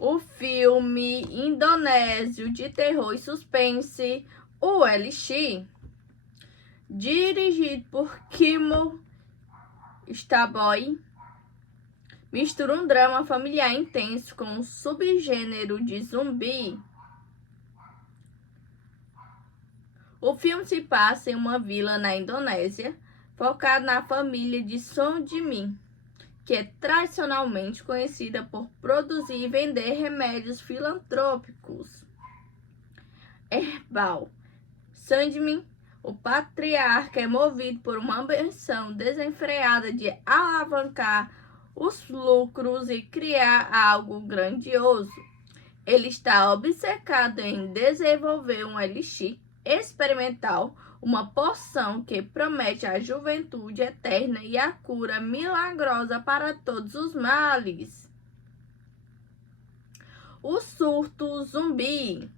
O filme indonésio de terror e suspense, o Elixir, dirigido por Kimo Staboy, mistura um drama familiar intenso com um subgênero de zumbi. O filme se passa em uma vila na Indonésia, focado na família de Son Jimin, que é tradicionalmente conhecida por produzir e vender remédios filantrópicos herbal. Sandmin, o patriarca, é movido por uma ambição desenfreada de alavancar os lucros e criar algo grandioso. Ele está obcecado em desenvolver um elixir experimental, uma poção que promete a juventude eterna e a cura milagrosa para todos os males. O surto zumbi.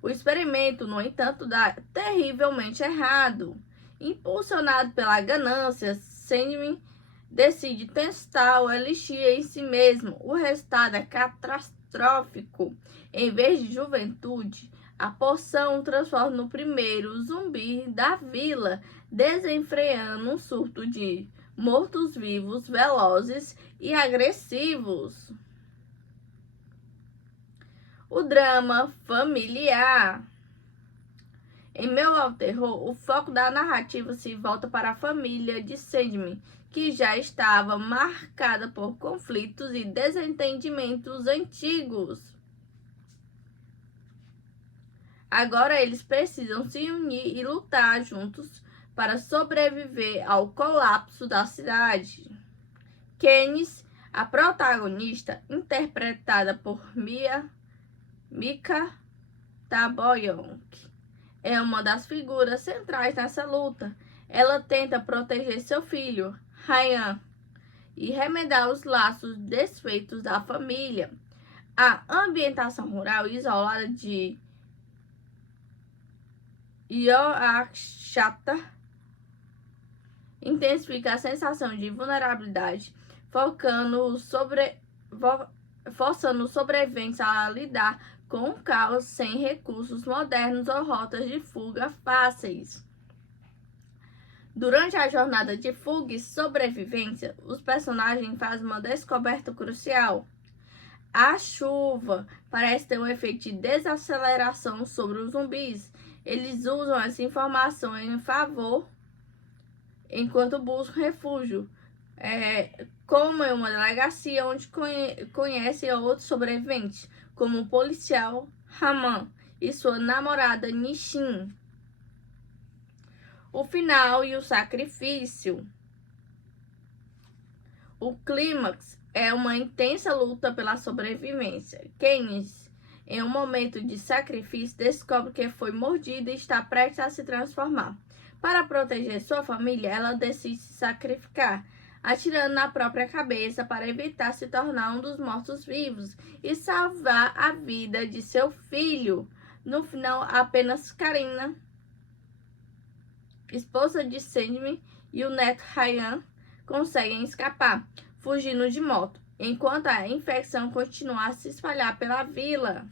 O experimento, no entanto, dá terrivelmente errado. Impulsionado pela ganância, Sandman decide testar o elixir em si mesmo. O resultado é catastrófico. Em vez de juventude, a poção o transforma no primeiro zumbi da vila, desenfreando um surto de mortos-vivos velozes e agressivos. O drama familiar. Em Meu ao Terror, o foco da narrativa se volta para a família de Sandman, que já estava marcada por conflitos e desentendimentos antigos. Agora eles precisam se unir e lutar juntos para sobreviver ao colapso da cidade. Katniss, a protagonista, interpretada por Mika Taboyonk, é uma das figuras centrais nessa luta. Ela tenta proteger seu filho, Ryan, e remendar os laços desfeitos da família. A ambientação rural isolada de Yorkshire intensifica a sensação de vulnerabilidade, forçando os sobreviventes a lidar com o caos sem recursos modernos ou rotas de fuga fáceis. Durante a jornada de fuga e sobrevivência, os personagens fazem uma descoberta crucial. A chuva parece ter um efeito de desaceleração sobre os zumbis. Eles usam essa informação em favor enquanto buscam refúgio, como em uma delegacia onde conhecem outros sobreviventes, como o policial Raman e sua namorada Nishin. O final e o sacrifício. O clímax é uma intensa luta pela sobrevivência. Katniss, em um momento de sacrifício, descobre que foi mordida e está prestes a se transformar. Para proteger sua família, ela decide se sacrificar, atirando na própria cabeça para evitar se tornar um dos mortos-vivos e salvar a vida de seu filho. No final, apenas Karina, esposa de Sandman, e o neto Ryan conseguem escapar, fugindo de moto, enquanto a infecção continua a se espalhar pela vila.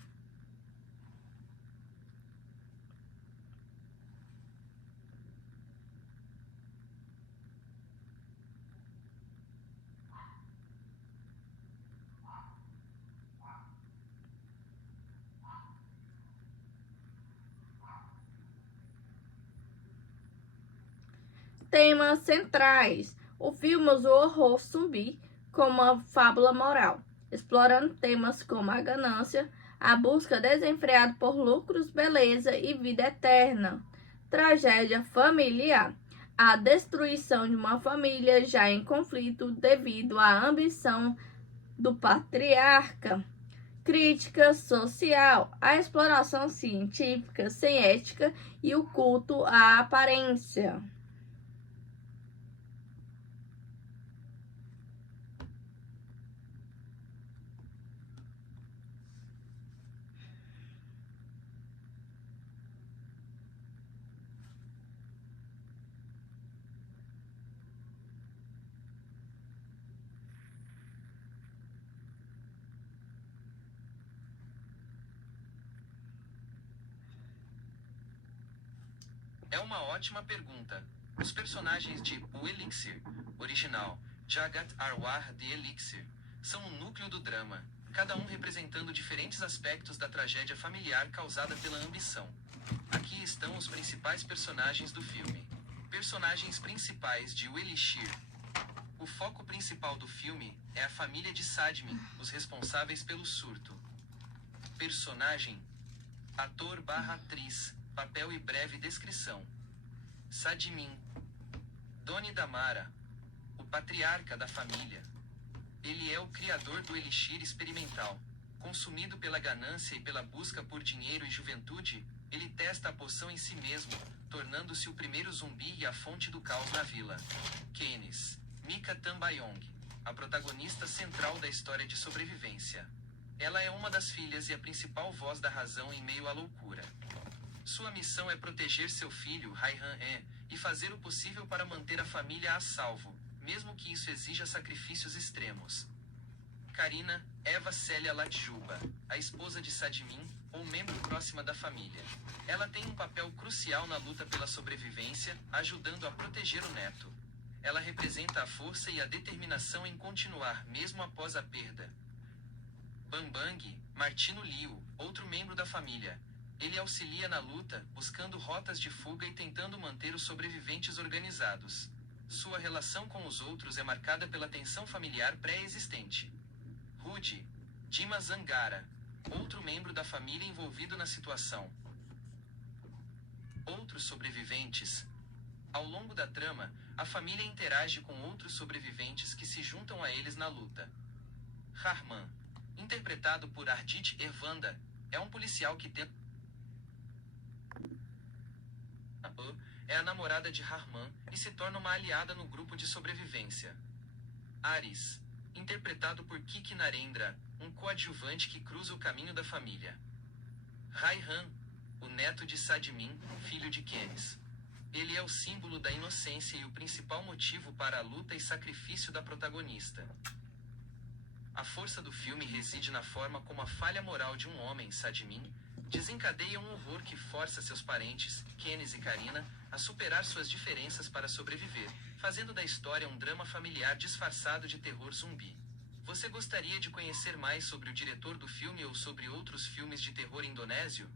Temas centrais. O filme usa o horror zumbi como uma fábula moral, explorando temas como a ganância, a busca desenfreada por lucros, beleza e vida eterna. Tragédia familiar. A destruição de uma família já em conflito devido à ambição do patriarca. Crítica social. A exploração científica sem ética e o culto à aparência. É uma ótima pergunta. Os personagens de O Elixir, original, Jagat Arwah de Elixir, são o núcleo do drama, cada um representando diferentes aspectos da tragédia familiar causada pela ambição. Aqui estão os principais personagens do filme. Personagens principais de O Elixir. O foco principal do filme é a família de Sadmin, os responsáveis pelo surto. Personagem: ator/atriz, papel e breve descrição. Sadmin, Doni Damara, o patriarca da família. Ele é o criador do elixir experimental. Consumido pela ganância e pela busca por dinheiro e juventude, ele testa a poção em si mesmo, tornando-se o primeiro zumbi e a fonte do caos na vila. Keynes, Mika Tambayong, a protagonista central da história de sobrevivência. Ela é uma das filhas e a principal voz da razão em meio à loucura. Sua missão é proteger seu filho, Raihan, e fazer o possível para manter a família a salvo, mesmo que isso exija sacrifícios extremos. Karina, Eva Célia Latjuba, a esposa de Sadmin, ou membro próxima da família. Ela tem um papel crucial na luta pela sobrevivência, ajudando a proteger o neto. Ela representa a força e a determinação em continuar mesmo após a perda. Bambang, Martino Liu, outro membro da família. Ele auxilia na luta, buscando rotas de fuga e tentando manter os sobreviventes organizados. Sua relação com os outros é marcada pela tensão familiar pré-existente. Rudy, Dima Zangara, outro membro da família envolvido na situação. Outros sobreviventes. Ao longo da trama, a família interage com outros sobreviventes que se juntam a eles na luta. Harman, interpretado por Ardit Ervanda, é um policial que tenta... é a namorada de Harman e se torna uma aliada no grupo de sobrevivência. Aris, interpretado por Kiki Narendra, um coadjuvante que cruza o caminho da família. Raihan, o neto de Sadmin, filho de Keynes. Ele é o símbolo da inocência e o principal motivo para a luta e sacrifício da protagonista. A força do filme reside na forma como a falha moral de um homem, Sadmin, desencadeia um horror que força seus parentes, Keynes e Karina, a superar suas diferenças para sobreviver, fazendo da história um drama familiar disfarçado de terror zumbi. Você gostaria de conhecer mais sobre o diretor do filme ou sobre outros filmes de terror indonésio?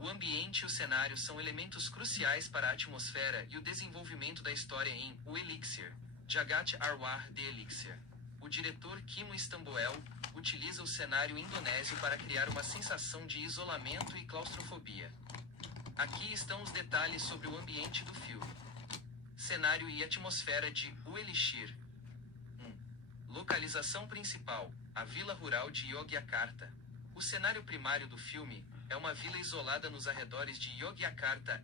O ambiente e o cenário são elementos cruciais para a atmosfera e o desenvolvimento da história em O Elixir, Jagat Arwah de Elixir. O diretor Kimo Istanbul utiliza o cenário indonésio para criar uma sensação de isolamento e claustrofobia. Aqui estão os detalhes sobre o ambiente do filme. Cenário e atmosfera de O Elixir. 1. Localização principal: a vila rural de Yogyakarta. O cenário primário do filme é uma vila isolada nos arredores de Yogyakarta,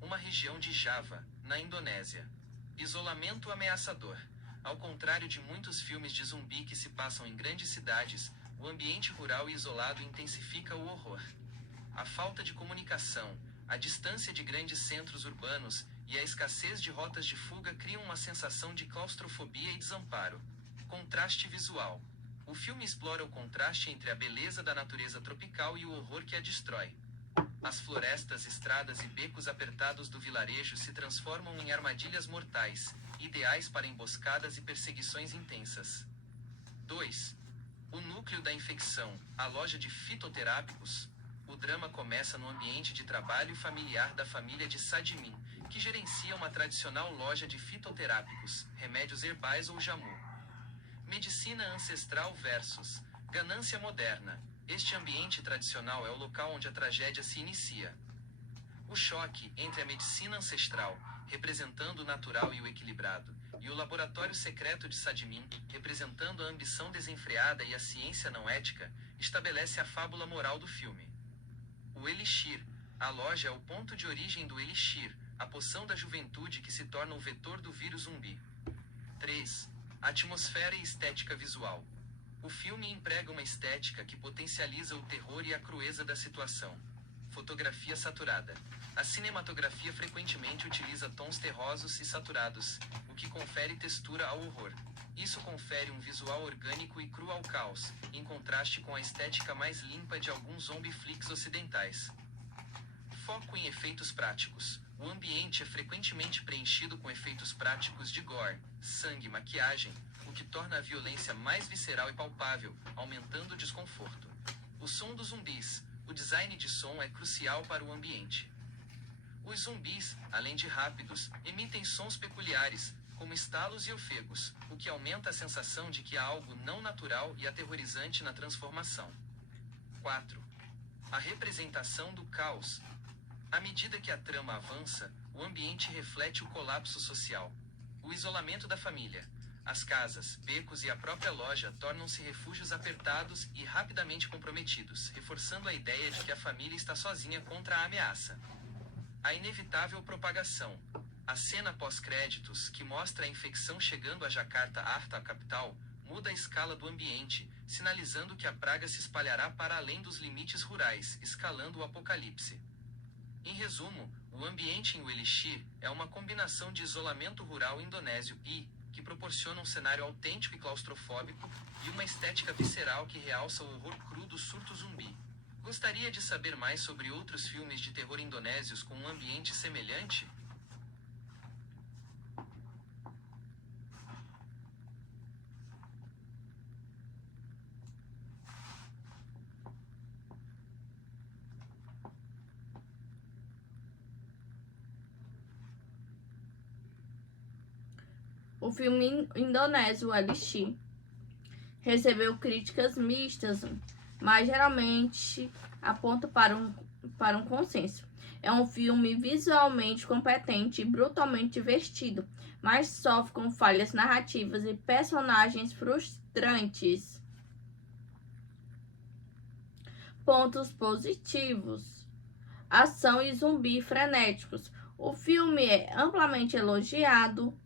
uma região de Java, na Indonésia. Isolamento ameaçador. Ao contrário de muitos filmes de zumbi que se passam em grandes cidades, o ambiente rural e isolado intensifica o horror. A falta de comunicação, a distância de grandes centros urbanos e a escassez de rotas de fuga criam uma sensação de claustrofobia e desamparo. Contraste visual. O filme explora o contraste entre a beleza da natureza tropical e o horror que a destrói. As florestas, estradas e becos apertados do vilarejo se transformam em armadilhas mortais, ideais para emboscadas e perseguições intensas. 2. O núcleo da infecção, a loja de fitoterápicos. O drama começa no ambiente de trabalho familiar da família de Sadmin, que gerencia uma tradicional loja de fitoterápicos, remédios herbais ou jamu. Medicina ancestral versus ganância moderna. Este ambiente tradicional é o local onde a tragédia se inicia. O choque entre a medicina ancestral, representando o natural e o equilibrado, e o laboratório secreto de Sadmin, representando a ambição desenfreada e a ciência não ética, estabelece a fábula moral do filme. O Elixir. A loja é o ponto de origem do Elixir, a poção da juventude que se torna o vetor do vírus zumbi. 3. Atmosfera e estética visual. O filme emprega uma estética que potencializa o terror e a crueza da situação. Fotografia saturada. A cinematografia frequentemente utiliza tons terrosos e saturados, o que confere textura ao horror. Isso confere um visual orgânico e cru ao caos, em contraste com a estética mais limpa de alguns zombie flicks ocidentais. Foco em efeitos práticos. O ambiente é frequentemente preenchido com efeitos práticos de gore, sangue e maquiagem, o que torna a violência mais visceral e palpável, aumentando o desconforto. O som dos zumbis. O design de som é crucial para o ambiente. Os zumbis, além de rápidos, emitem sons peculiares, como estalos e ofegos, o que aumenta a sensação de que há algo não natural e aterrorizante na transformação. 4. A representação do caos. À medida que a trama avança, o ambiente reflete o colapso social. O isolamento da família. As casas, becos e a própria loja tornam-se refúgios apertados e rapidamente comprometidos, reforçando a ideia de que a família está sozinha contra a ameaça. A inevitável propagação. A cena pós-créditos, que mostra a infecção chegando a Jakarta, a capital, muda a escala do ambiente, sinalizando que a praga se espalhará para além dos limites rurais, escalando o apocalipse. Em resumo, o ambiente em O Elixir é uma combinação de isolamento rural indonésio que proporciona um cenário autêntico e claustrofóbico, e uma estética visceral que realça o horror cru do surto zumbi. Gostaria de saber mais sobre outros filmes de terror indonésios com um ambiente semelhante? O filme indonésio Elixir recebeu críticas mistas, mas geralmente aponta para um consenso. É um filme visualmente competente e brutalmente divertido, mas sofre com falhas narrativas e personagens frustrantes. Pontos positivos: ação e zumbi frenéticos. O filme é amplamente elogiado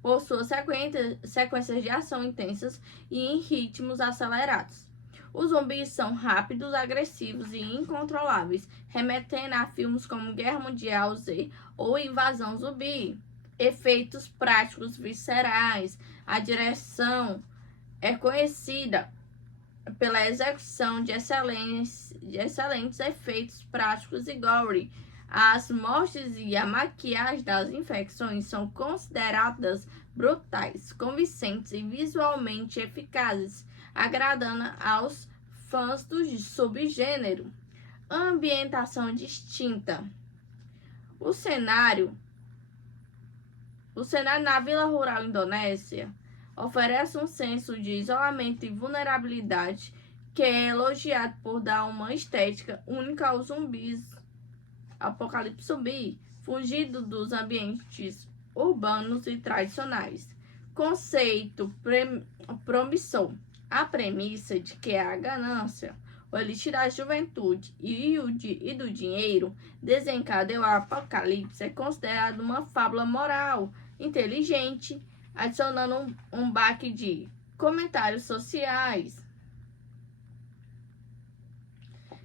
por suas sequências de ação intensas e em ritmos acelerados. Os zumbis são rápidos, agressivos e incontroláveis, remetendo a filmes como Guerra Mundial Z ou Invasão Zumbi. Efeitos práticos viscerais. A direção é conhecida pela execução de excelentes efeitos práticos e gore. As mortes e a maquiagem das infecções são consideradas brutais, convincentes e visualmente eficazes, agradando aos fãs do subgênero. Ambientação distinta. O cenário na Vila Rural Indonésia oferece um senso de isolamento e vulnerabilidade que é elogiado por dar uma estética única aos zumbis. Apocalipse zumbi, fugido dos ambientes urbanos e tradicionais. Conceito promissor. A premissa de que a ganância, o elixir da juventude e do dinheiro desencadeou o apocalipse é considerado uma fábula moral inteligente, adicionando um baque de comentários sociais.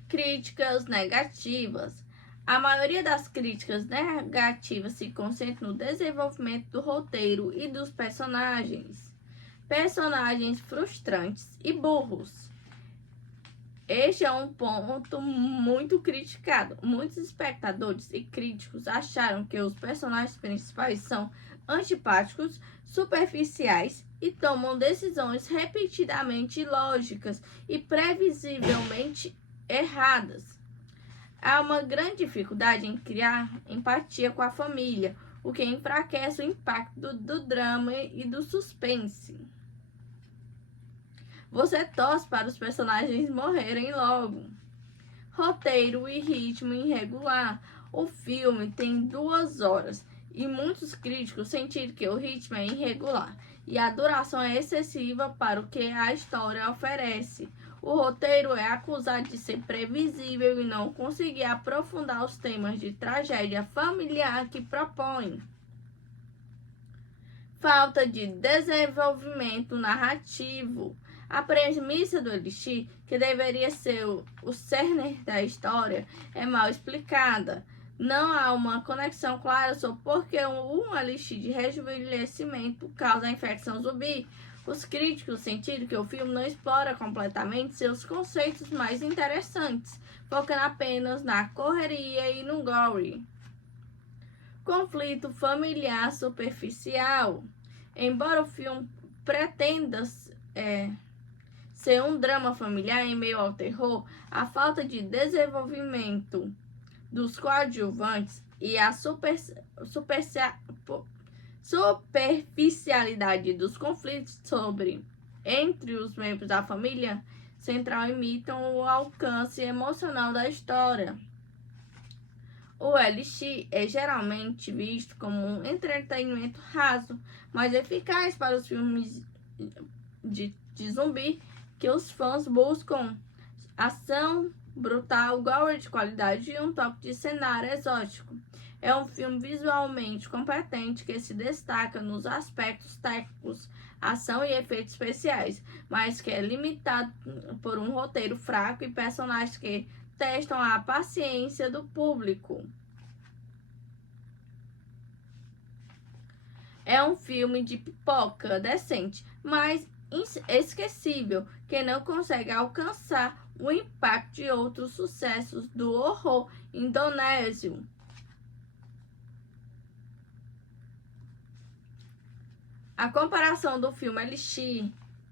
Críticas negativas. A maioria das críticas negativas se concentra no desenvolvimento do roteiro e dos personagens. Personagens frustrantes e burros. Este é um ponto muito criticado. Muitos espectadores e críticos acharam que os personagens principais são antipáticos, superficiais e tomam decisões repetidamente ilógicas e previsivelmente erradas. Há uma grande dificuldade em criar empatia com a família, o que enfraquece o impacto do drama e do suspense. Você torce para os personagens morrerem logo. Roteiro e ritmo irregular. O filme tem 2 horas e muitos críticos sentiram que o ritmo é irregular e a duração é excessiva para o que a história oferece. O roteiro é acusado de ser previsível e não conseguir aprofundar os temas de tragédia familiar que propõe. Falta de desenvolvimento narrativo. A premissa do Elixir, que deveria ser o cerne da história, é mal explicada. Não há uma conexão clara sobre por que um elixir de rejuvenescimento causa a infecção zumbi. Os críticos sentiram que o filme não explora completamente seus conceitos mais interessantes, focando apenas na correria e no gore. Conflito familiar superficial. Embora o filme pretenda ser um drama familiar em meio ao terror, a falta de desenvolvimento dos coadjuvantes e a superficialidade dos conflitos entre os membros da família central imitam o alcance emocional da história. O Elixir é geralmente visto como um entretenimento raso, mas eficaz para os filmes de zumbi que os fãs buscam ação brutal, gore de qualidade e um toque de cenário exótico. É um filme visualmente competente que se destaca nos aspectos técnicos, ação e efeitos especiais, mas que é limitado por um roteiro fraco e personagens que testam a paciência do público. É um filme de pipoca decente, mas esquecível, que não consegue alcançar o impacto de outros sucessos do horror indonésio. A comparação do filme Elixir,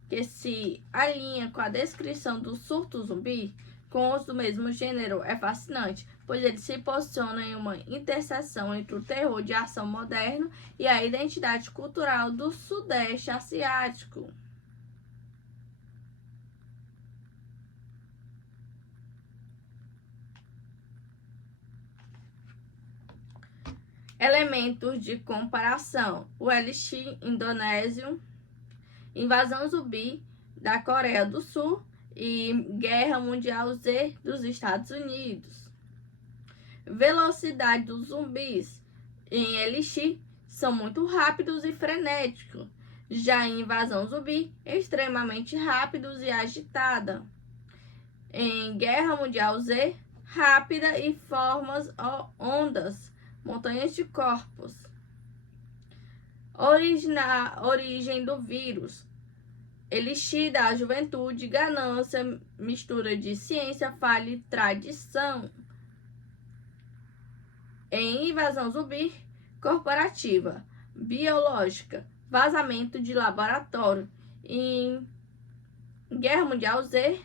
que se alinha com a descrição do surto zumbi, com os do mesmo gênero, é fascinante, pois ele se posiciona em uma interseção entre o terror de ação moderno e a identidade cultural do Sudeste Asiático. Elementos de comparação: o Elixir indonésio, invasão zumbi da Coreia do Sul e Guerra Mundial Z dos Estados Unidos. Velocidade dos zumbis em Elixir são muito rápidos e frenéticos, já em Invasão Zumbi, extremamente rápidos e agitada. Em Guerra Mundial Z, rápida e formas ondas, montanhas de corpos. Origem do vírus. Elixir da juventude, ganância, mistura de ciência, falha e tradição. Em Invasão Zumbi, corporativa, biológica, vazamento de laboratório. Em Guerra Mundial Z,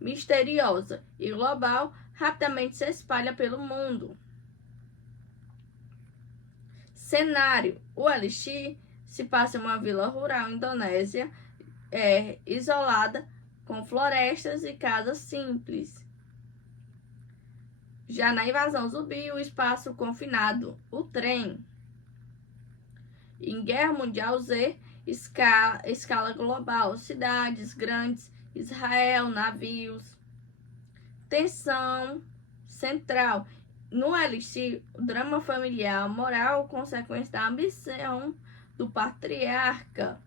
misteriosa e global, rapidamente se espalha pelo mundo. Cenário: o Elixir se passa em uma vila rural indonésia isolada, com florestas e casas simples. Já na Invasão Zumbi, o espaço confinado, o trem. Em Guerra Mundial Z, escala global, cidades grandes, Israel, navios. Tensão central. No Elixir, o drama familiar, moral, consequência da ambição do patriarca.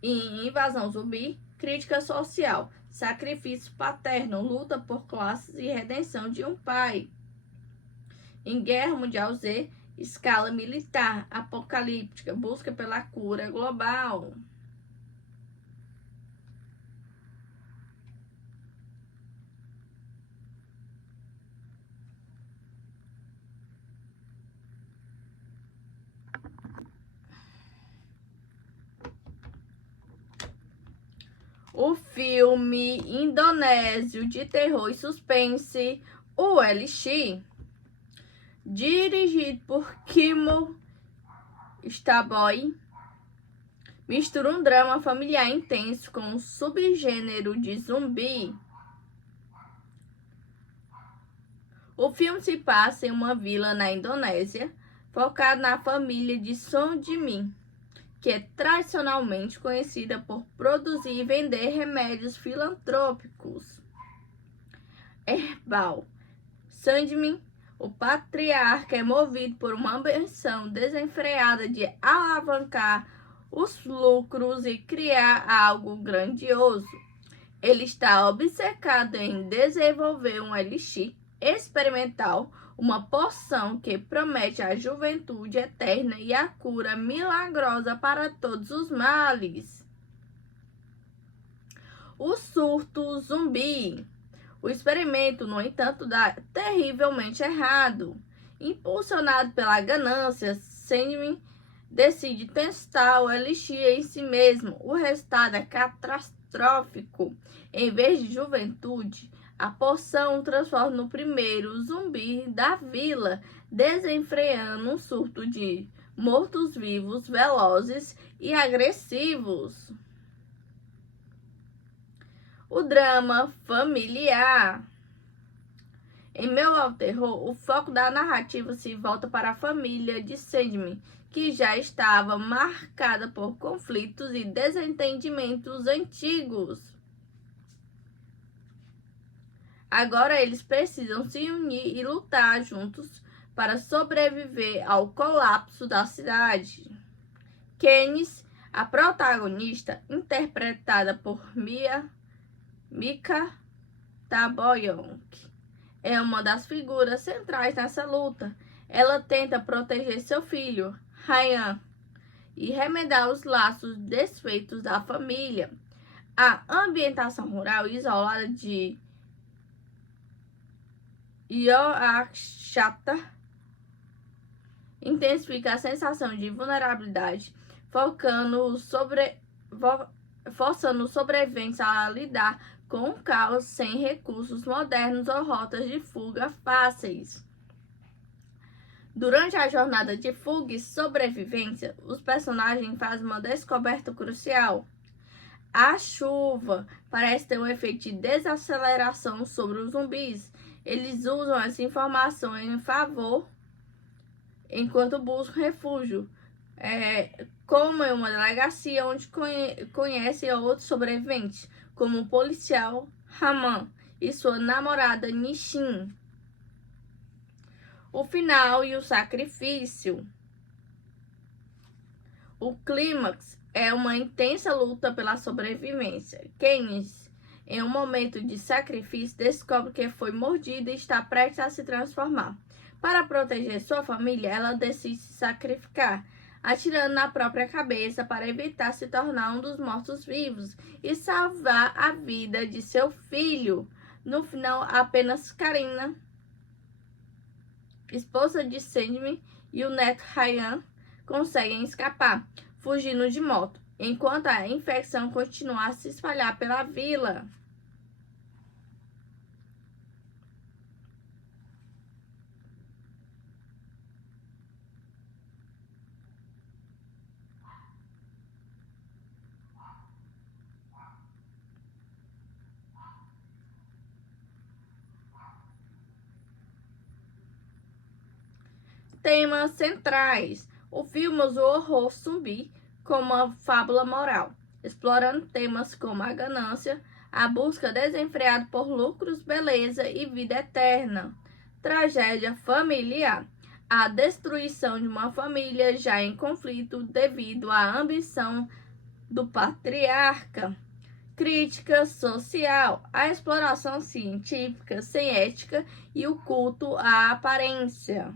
Em Invasão Zumbi, crítica social, sacrifício paterno, luta por classes e redenção de um pai. Em Guerra Mundial Z, escala militar, apocalíptica, busca pela cura global. O filme indonésio de terror e suspense, o Elixir, dirigido por Kimo Staboy, mistura um drama familiar intenso com um subgênero de zumbi. O filme se passa em uma vila na Indonésia, focado na família de Son Jimin, que é tradicionalmente conhecida por produzir e vender remédios filantrópicos herbal. Sandmin, o patriarca, é movido por uma ambição desenfreada de alavancar os lucros e criar algo grandioso. Ele está obcecado em desenvolver um elixir experimental, uma poção que promete a juventude eterna e a cura milagrosa para todos os males. O surto zumbi. O experimento, no entanto, dá terrivelmente errado. Impulsionado pela ganância, Sandman decide testar o elixir em si mesmo. O resultado é catastrófico. Em vez de juventude, a poção o transforma no primeiro zumbi da vila, desenfreando um surto de mortos-vivos velozes e agressivos. O drama familiar. Em Meu ao Terror, o foco da narrativa se volta para a família de Sandman, que já estava marcada por conflitos e desentendimentos antigos. Agora eles precisam se unir e lutar juntos para sobreviver ao colapso da cidade. Katniss, a protagonista, interpretada por Mika Taboyonk, é uma das figuras centrais nessa luta. Ela tenta proteger seu filho, Ryan, e remendar os laços desfeitos da família. A ambientação rural isolada de Yorkshire intensifica a sensação de vulnerabilidade, forçando os sobreviventes a lidar com o caos sem recursos modernos ou rotas de fuga fáceis. Durante a jornada de fuga e sobrevivência, os personagens fazem uma descoberta crucial. A chuva parece ter um efeito de desaceleração sobre os zumbis. Eles usam essa informação em favor enquanto buscam refúgio, como em uma delegacia onde conhecem outros sobreviventes, como o policial Raman e sua namorada Nishin. O final e o sacrifício. O clímax é uma intensa luta pela sobrevivência. Katniss, em um momento de sacrifício, descobre que foi mordida e está prestes a se transformar. Para proteger sua família, ela decide se sacrificar, atirando na própria cabeça para evitar se tornar um dos mortos-vivos e salvar a vida de seu filho. No final, apenas Karina, esposa de Sandman, e o neto Ryan conseguem escapar, fugindo de moto, enquanto a infecção continua a se espalhar pela vila. Temas centrais. O filme usa o horror zumbi como uma fábula moral, explorando temas como a ganância, a busca desenfreada por lucros, beleza e vida eterna. Tragédia familiar. A destruição de uma família já em conflito devido à ambição do patriarca. Crítica social. A exploração científica sem ética e o culto à aparência.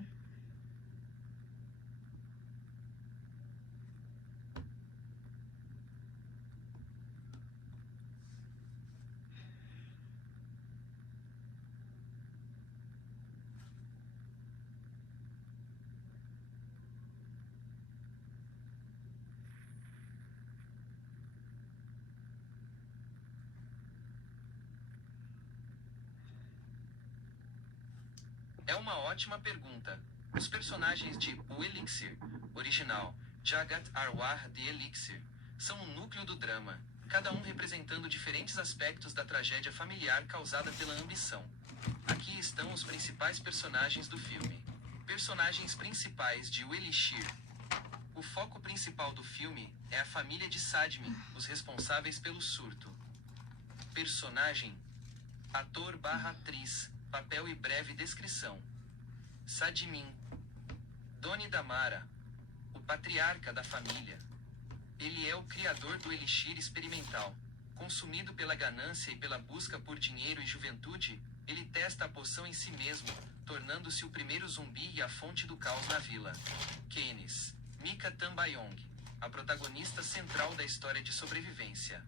É uma ótima pergunta. Os personagens de O Elixir, original, Jagat Arwah de Elixir, são o núcleo do drama, cada um representando diferentes aspectos da tragédia familiar causada pela ambição. Aqui estão os principais personagens do filme. Personagens principais de O Elixir. O foco principal do filme é a família de Sadmin, os responsáveis pelo surto. Personagem: ator/atriz, papel e breve descrição. Sadmin, Doni Damara, o patriarca da família. Ele é o criador do elixir experimental. Consumido pela ganância e pela busca por dinheiro e juventude, ele testa a poção em si mesmo, tornando-se o primeiro zumbi e a fonte do caos na vila. Keynes, Mika Tambayong, a protagonista central da história de sobrevivência.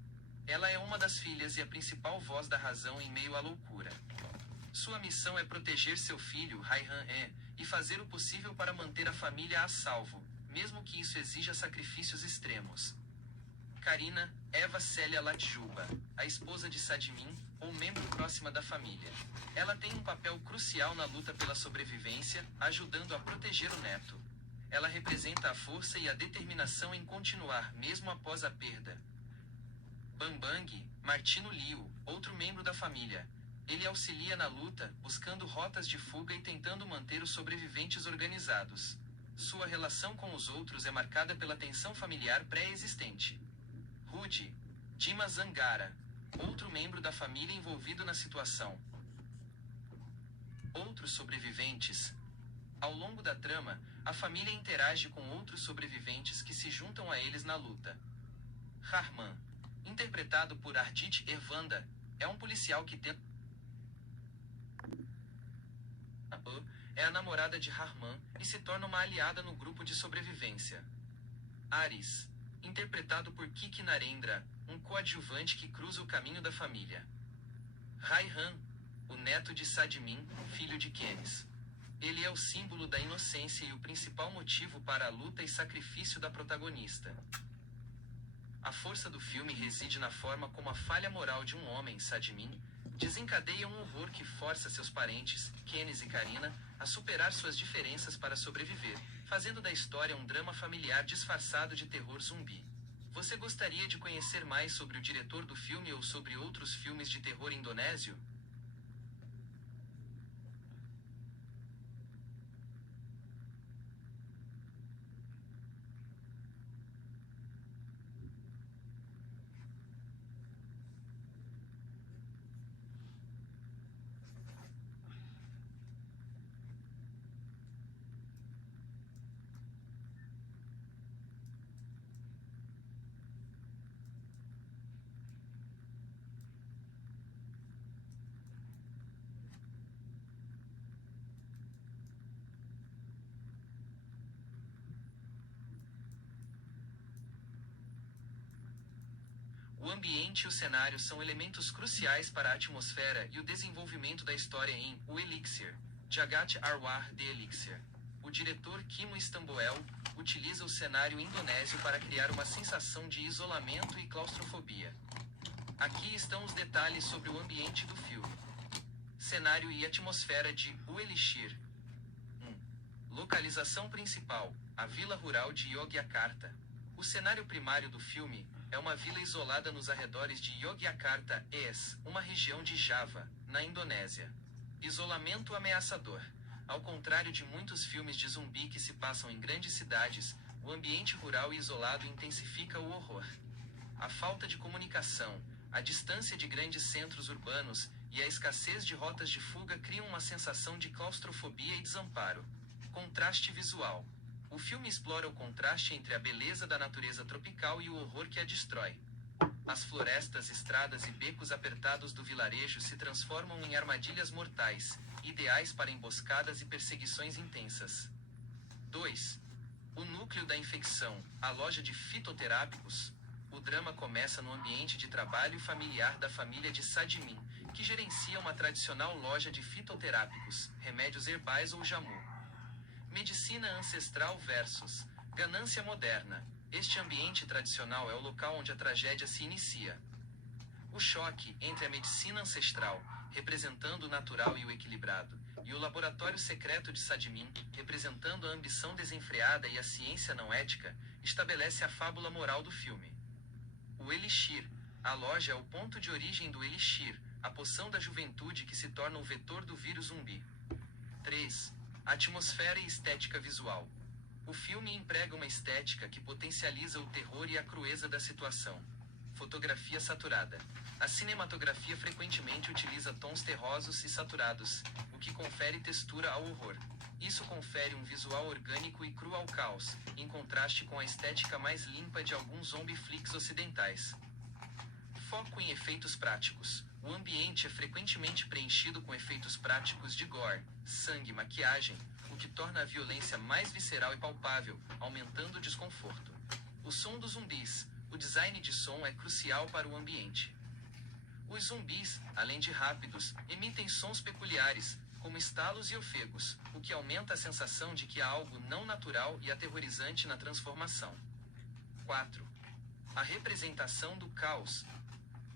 Ela é uma das filhas e a principal voz da razão em meio à loucura. Sua missão é proteger seu filho, Raihan, e fazer o possível para manter a família a salvo, mesmo que isso exija sacrifícios extremos. Karina, Eva Célia Latjuba, a esposa de Sadmin, ou membro próxima da família. Ela tem um papel crucial na luta pela sobrevivência, ajudando a proteger o neto. Ela representa a força e a determinação em continuar mesmo após a perda. Bambang, Martino Liu, outro membro da família. Ele auxilia na luta, buscando rotas de fuga e tentando manter os sobreviventes organizados. Sua relação com os outros é marcada pela tensão familiar pré-existente. Rudy, Dima Zangara, outro membro da família envolvido na situação. Outros sobreviventes. Ao longo da trama, a família interage com outros sobreviventes que se juntam a eles na luta. Harman, interpretado por Ardit Ervanda, é um policial que tenta... é a namorada de Harman e se torna uma aliada no grupo de sobrevivência. Aris, interpretado por Kiki Narendra, um coadjuvante que cruza o caminho da família. Raihan, o neto de Sadmin, filho de Keynes. Ele é o símbolo da inocência e o principal motivo para a luta e sacrifício da protagonista. A força do filme reside na forma como a falha moral de um homem, Sadmin, desencadeia um horror que força seus parentes, Keynes e Karina, a superar suas diferenças para sobreviver, fazendo da história um drama familiar disfarçado de terror zumbi. Você gostaria de conhecer mais sobre o diretor do filme ou sobre outros filmes de terror indonésio? O ambiente e o cenário são elementos cruciais para a atmosfera e o desenvolvimento da história em O Elixir, Jagat Arwah de Elixir. O diretor Kimo Istanbul utiliza o cenário indonésio para criar uma sensação de isolamento e claustrofobia. Aqui estão os detalhes sobre o ambiente do filme. Cenário e atmosfera de O Elixir. 1. Localização principal: a vila rural de Yogyakarta. O cenário primário do filme é uma vila isolada nos arredores de Yogyakarta, uma região de Java, na Indonésia. Isolamento ameaçador. Ao contrário de muitos filmes de zumbi que se passam em grandes cidades, o ambiente rural e isolado intensifica o horror. A falta de comunicação, a distância de grandes centros urbanos e a escassez de rotas de fuga criam uma sensação de claustrofobia e desamparo. Contraste visual. O filme explora o contraste entre a beleza da natureza tropical e o horror que a destrói. As florestas, estradas e becos apertados do vilarejo se transformam em armadilhas mortais, ideais para emboscadas e perseguições intensas. 2. O núcleo da infecção, a loja de fitoterápicos. O drama começa no ambiente de trabalho familiar da família de Sadmin, que gerencia uma tradicional loja de fitoterápicos, remédios herbais ou jamu. Medicina ancestral versus ganância moderna. Este ambiente tradicional é o local onde a tragédia se inicia. O choque entre a medicina ancestral, representando o natural e o equilibrado, e o laboratório secreto de Sadmin, representando a ambição desenfreada e a ciência não ética, estabelece a fábula moral do filme. O Elixir, A loja é o ponto de origem do Elixir, a poção da juventude que se torna o vetor do vírus zumbi. 3. Atmosfera e estética visual. O filme emprega uma estética que potencializa o terror e a crueza da situação. Fotografia saturada. A cinematografia frequentemente utiliza tons terrosos e saturados, o que confere textura ao horror. Isso confere um visual orgânico e cru ao caos, em contraste com a estética mais limpa de alguns zombie flicks ocidentais. Foco em efeitos práticos. O ambiente é frequentemente preenchido com efeitos práticos de gore, sangue e maquiagem, o que torna a violência mais visceral e palpável, aumentando o desconforto. O som dos zumbis. O design de som é crucial para o ambiente. Os zumbis, além de rápidos, emitem sons peculiares, como estalos e ofegos, o que aumenta a sensação de que há algo não natural e aterrorizante na transformação. 4. A representação do caos.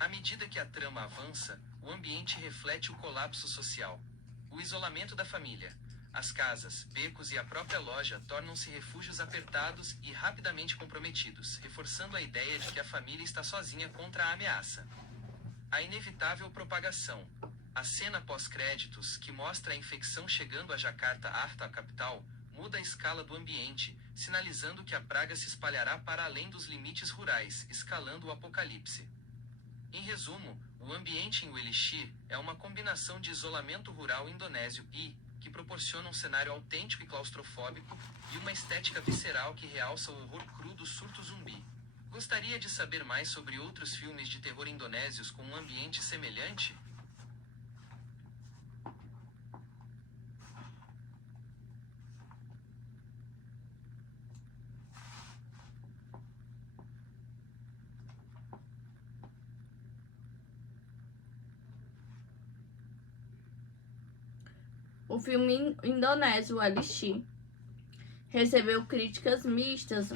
À medida que a trama avança, o ambiente reflete o colapso social. O isolamento da família. As casas, becos e a própria loja tornam-se refúgios apertados e rapidamente comprometidos, reforçando a ideia de que a família está sozinha contra a ameaça. A inevitável propagação. A cena pós-créditos, que mostra a infecção chegando a Jakarta, a capital, muda a escala do ambiente, sinalizando que a praga se espalhará para além dos limites rurais, escalando o apocalipse. Em resumo, o ambiente em O Elixir é uma combinação de isolamento rural indonésio e, que proporciona um cenário autêntico e claustrofóbico, e uma estética visceral que realça o horror cru do surto zumbi. Gostaria de saber mais sobre outros filmes de terror indonésios com um ambiente semelhante? O filme indonésio Elixir recebeu críticas mistas,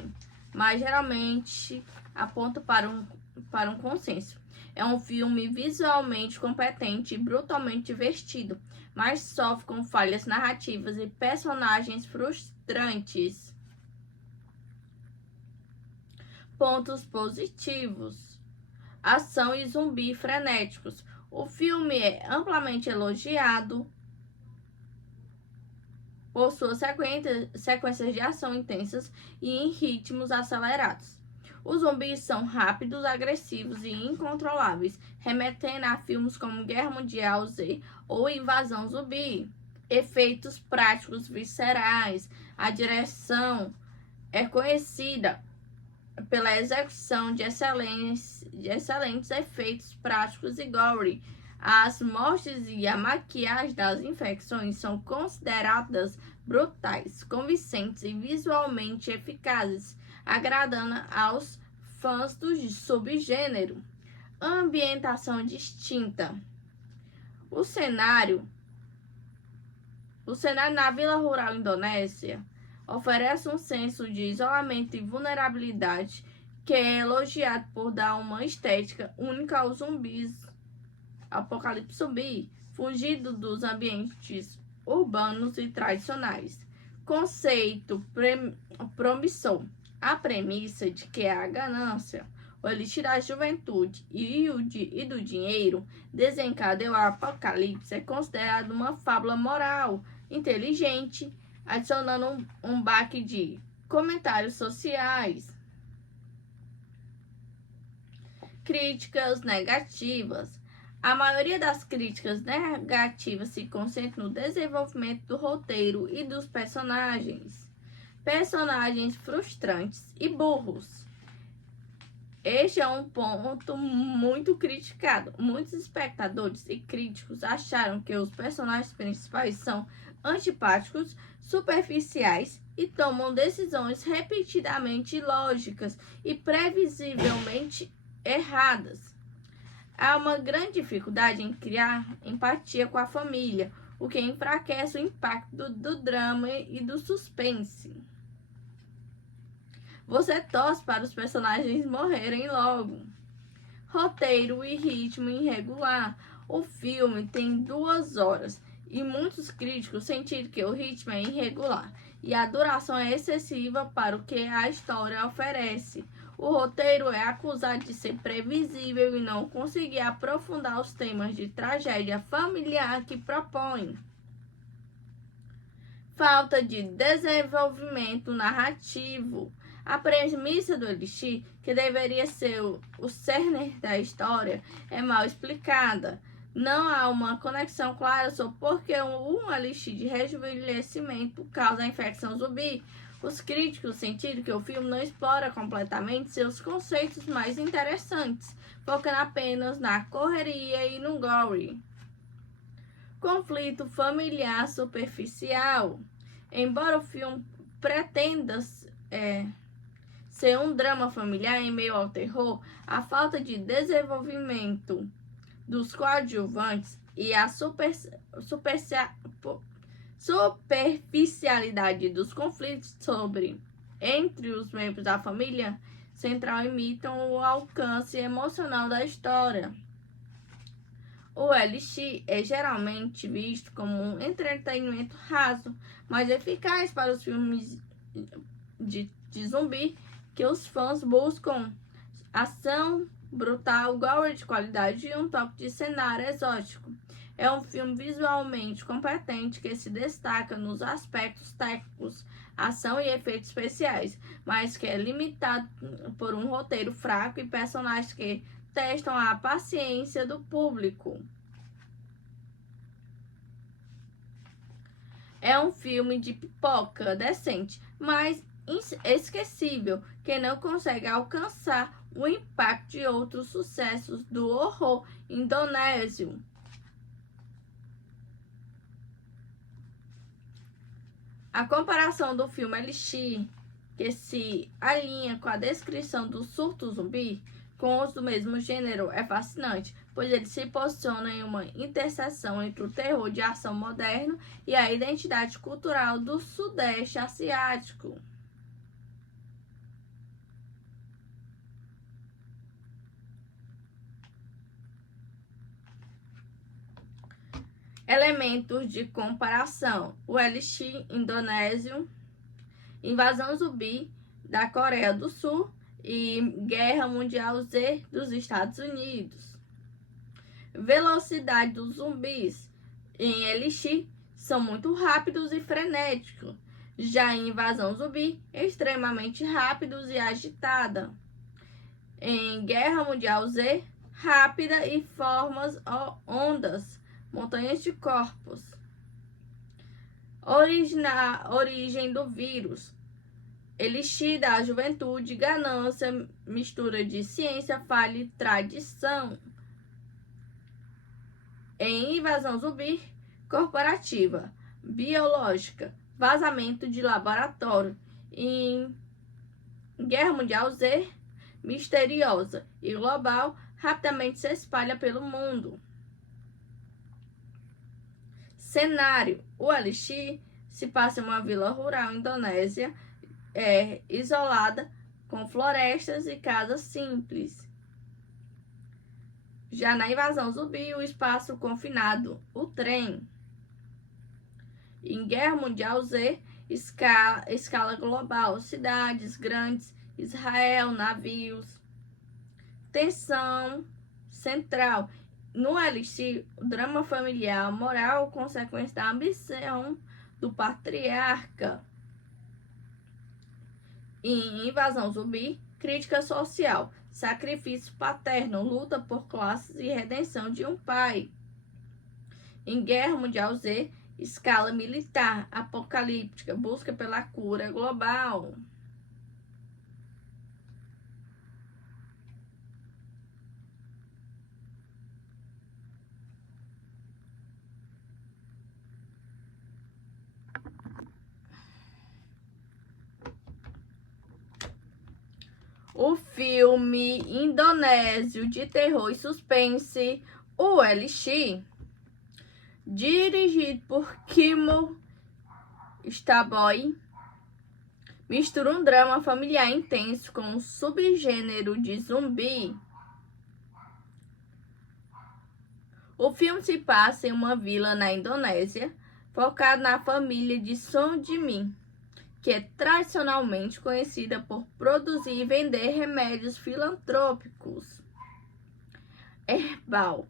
mas geralmente aponta para um consenso. É um filme visualmente competente e brutalmente divertido, mas sofre com falhas narrativas e personagens frustrantes. Pontos positivos: ação e zumbi frenéticos. O filme é amplamente elogiado por suas sequências de ação intensas e em ritmos acelerados. Os zumbis são rápidos, agressivos e incontroláveis, remetendo a filmes como Guerra Mundial Z ou Invasão Zumbi. Efeitos práticos viscerais. A direção é conhecida pela execução de excelentes efeitos práticos e gore. As mortes e a maquiagem das infecções são consideradas brutais, convincentes e visualmente eficazes, agradando aos fãs do subgênero. Ambientação distinta. O cenário na Vila Rural Indonésia oferece um senso de isolamento e vulnerabilidade que é elogiado por dar uma estética única aos zumbis. Apocalipse zumbi, fugido dos ambientes urbanos e tradicionais. Conceito promissor. A premissa de que a ganância, o elixir da juventude e do dinheiro desencadeia o apocalipse é considerado uma fábula moral inteligente, adicionando um baque de comentários sociais. Críticas negativas. A maioria das críticas negativas se concentra no desenvolvimento do roteiro e dos personagens. Personagens frustrantes e burros. Este é um ponto muito criticado. Muitos espectadores e críticos acharam que os personagens principais são antipáticos, superficiais e tomam decisões repetidamente ilógicas e previsivelmente erradas. Há uma grande dificuldade em criar empatia com a família, o que enfraquece o impacto do drama e do suspense. Você torce para os personagens morrerem logo. Roteiro e ritmo irregular. O filme tem 2 horas e muitos críticos sentiram que o ritmo é irregular e a duração é excessiva para o que a história oferece. O roteiro é acusado de ser previsível e não conseguir aprofundar os temas de tragédia familiar que propõe. Falta de desenvolvimento narrativo. A premissa do Elixir, que deveria ser o cerne da história, é mal explicada. Não há uma conexão clara sobre por que um elixir de rejuvenescimento causa a infecção zumbi. Os críticos sentiram que o filme não explora completamente seus conceitos mais interessantes, focando apenas na correria e no gore. Conflito familiar superficial. Embora o filme pretenda ser um drama familiar em meio ao terror, a falta de desenvolvimento dos coadjuvantes e a superficialidade dos conflitos entre os membros da família central imitam o alcance emocional da história. O Elixir é geralmente visto como um entretenimento raso, mas eficaz para os filmes de zumbi que os fãs buscam ação brutal, gore de qualidade e um toque de cenário exótico. É um filme visualmente competente que se destaca nos aspectos técnicos, ação e efeitos especiais, mas que é limitado por um roteiro fraco e personagens que testam a paciência do público. É um filme de pipoca decente, mas esquecível, que não consegue alcançar o impacto de outros sucessos do horror indonésio. A comparação do filme Elixir, que se alinha com a descrição do surto zumbi, com os do mesmo gênero, é fascinante, pois ele se posiciona em uma interseção entre o terror de ação moderno e a identidade cultural do Sudeste Asiático. Elementos de comparação: o Elixir indonésio, invasão zumbi da Coreia do Sul e Guerra Mundial Z dos Estados Unidos. Velocidade dos zumbis em Elixir são muito rápidos e frenéticos, já em Invasão Zumbi, extremamente rápidos e agitada. Em Guerra Mundial Z, rápida e formas ondas, montanhas de corpos. Origem do vírus. Elixir da juventude, ganância, mistura de ciência, falha e tradição. Em Invasão Zumbi, corporativa, biológica, vazamento de laboratório. Em Guerra Mundial Z, misteriosa e global, rapidamente se espalha pelo mundo. Cenário: o Elixir se passa em uma vila rural indonésia, isolada, com florestas e casas simples. Já na Invasão Zumbi, o espaço confinado, o trem. Em Guerra Mundial Z, escala global, cidades grandes, Israel, navios. Tensão central. No Elixir, o drama familiar, moral, consequência da ambição do patriarca. Em Invasão Zumbi, crítica social, sacrifício paterno, luta por classes e redenção de um pai. Em Guerra Mundial Z, escala militar, apocalíptica, busca pela cura global. O filme indonésio de terror e suspense, o Elixir, dirigido por Kimo Staboy, mistura um drama familiar intenso com um subgênero de zumbi. O filme se passa em uma vila na Indonésia, focado na família de Son Jimin, que é tradicionalmente conhecida por produzir e vender remédios filantrópicos. Herbal.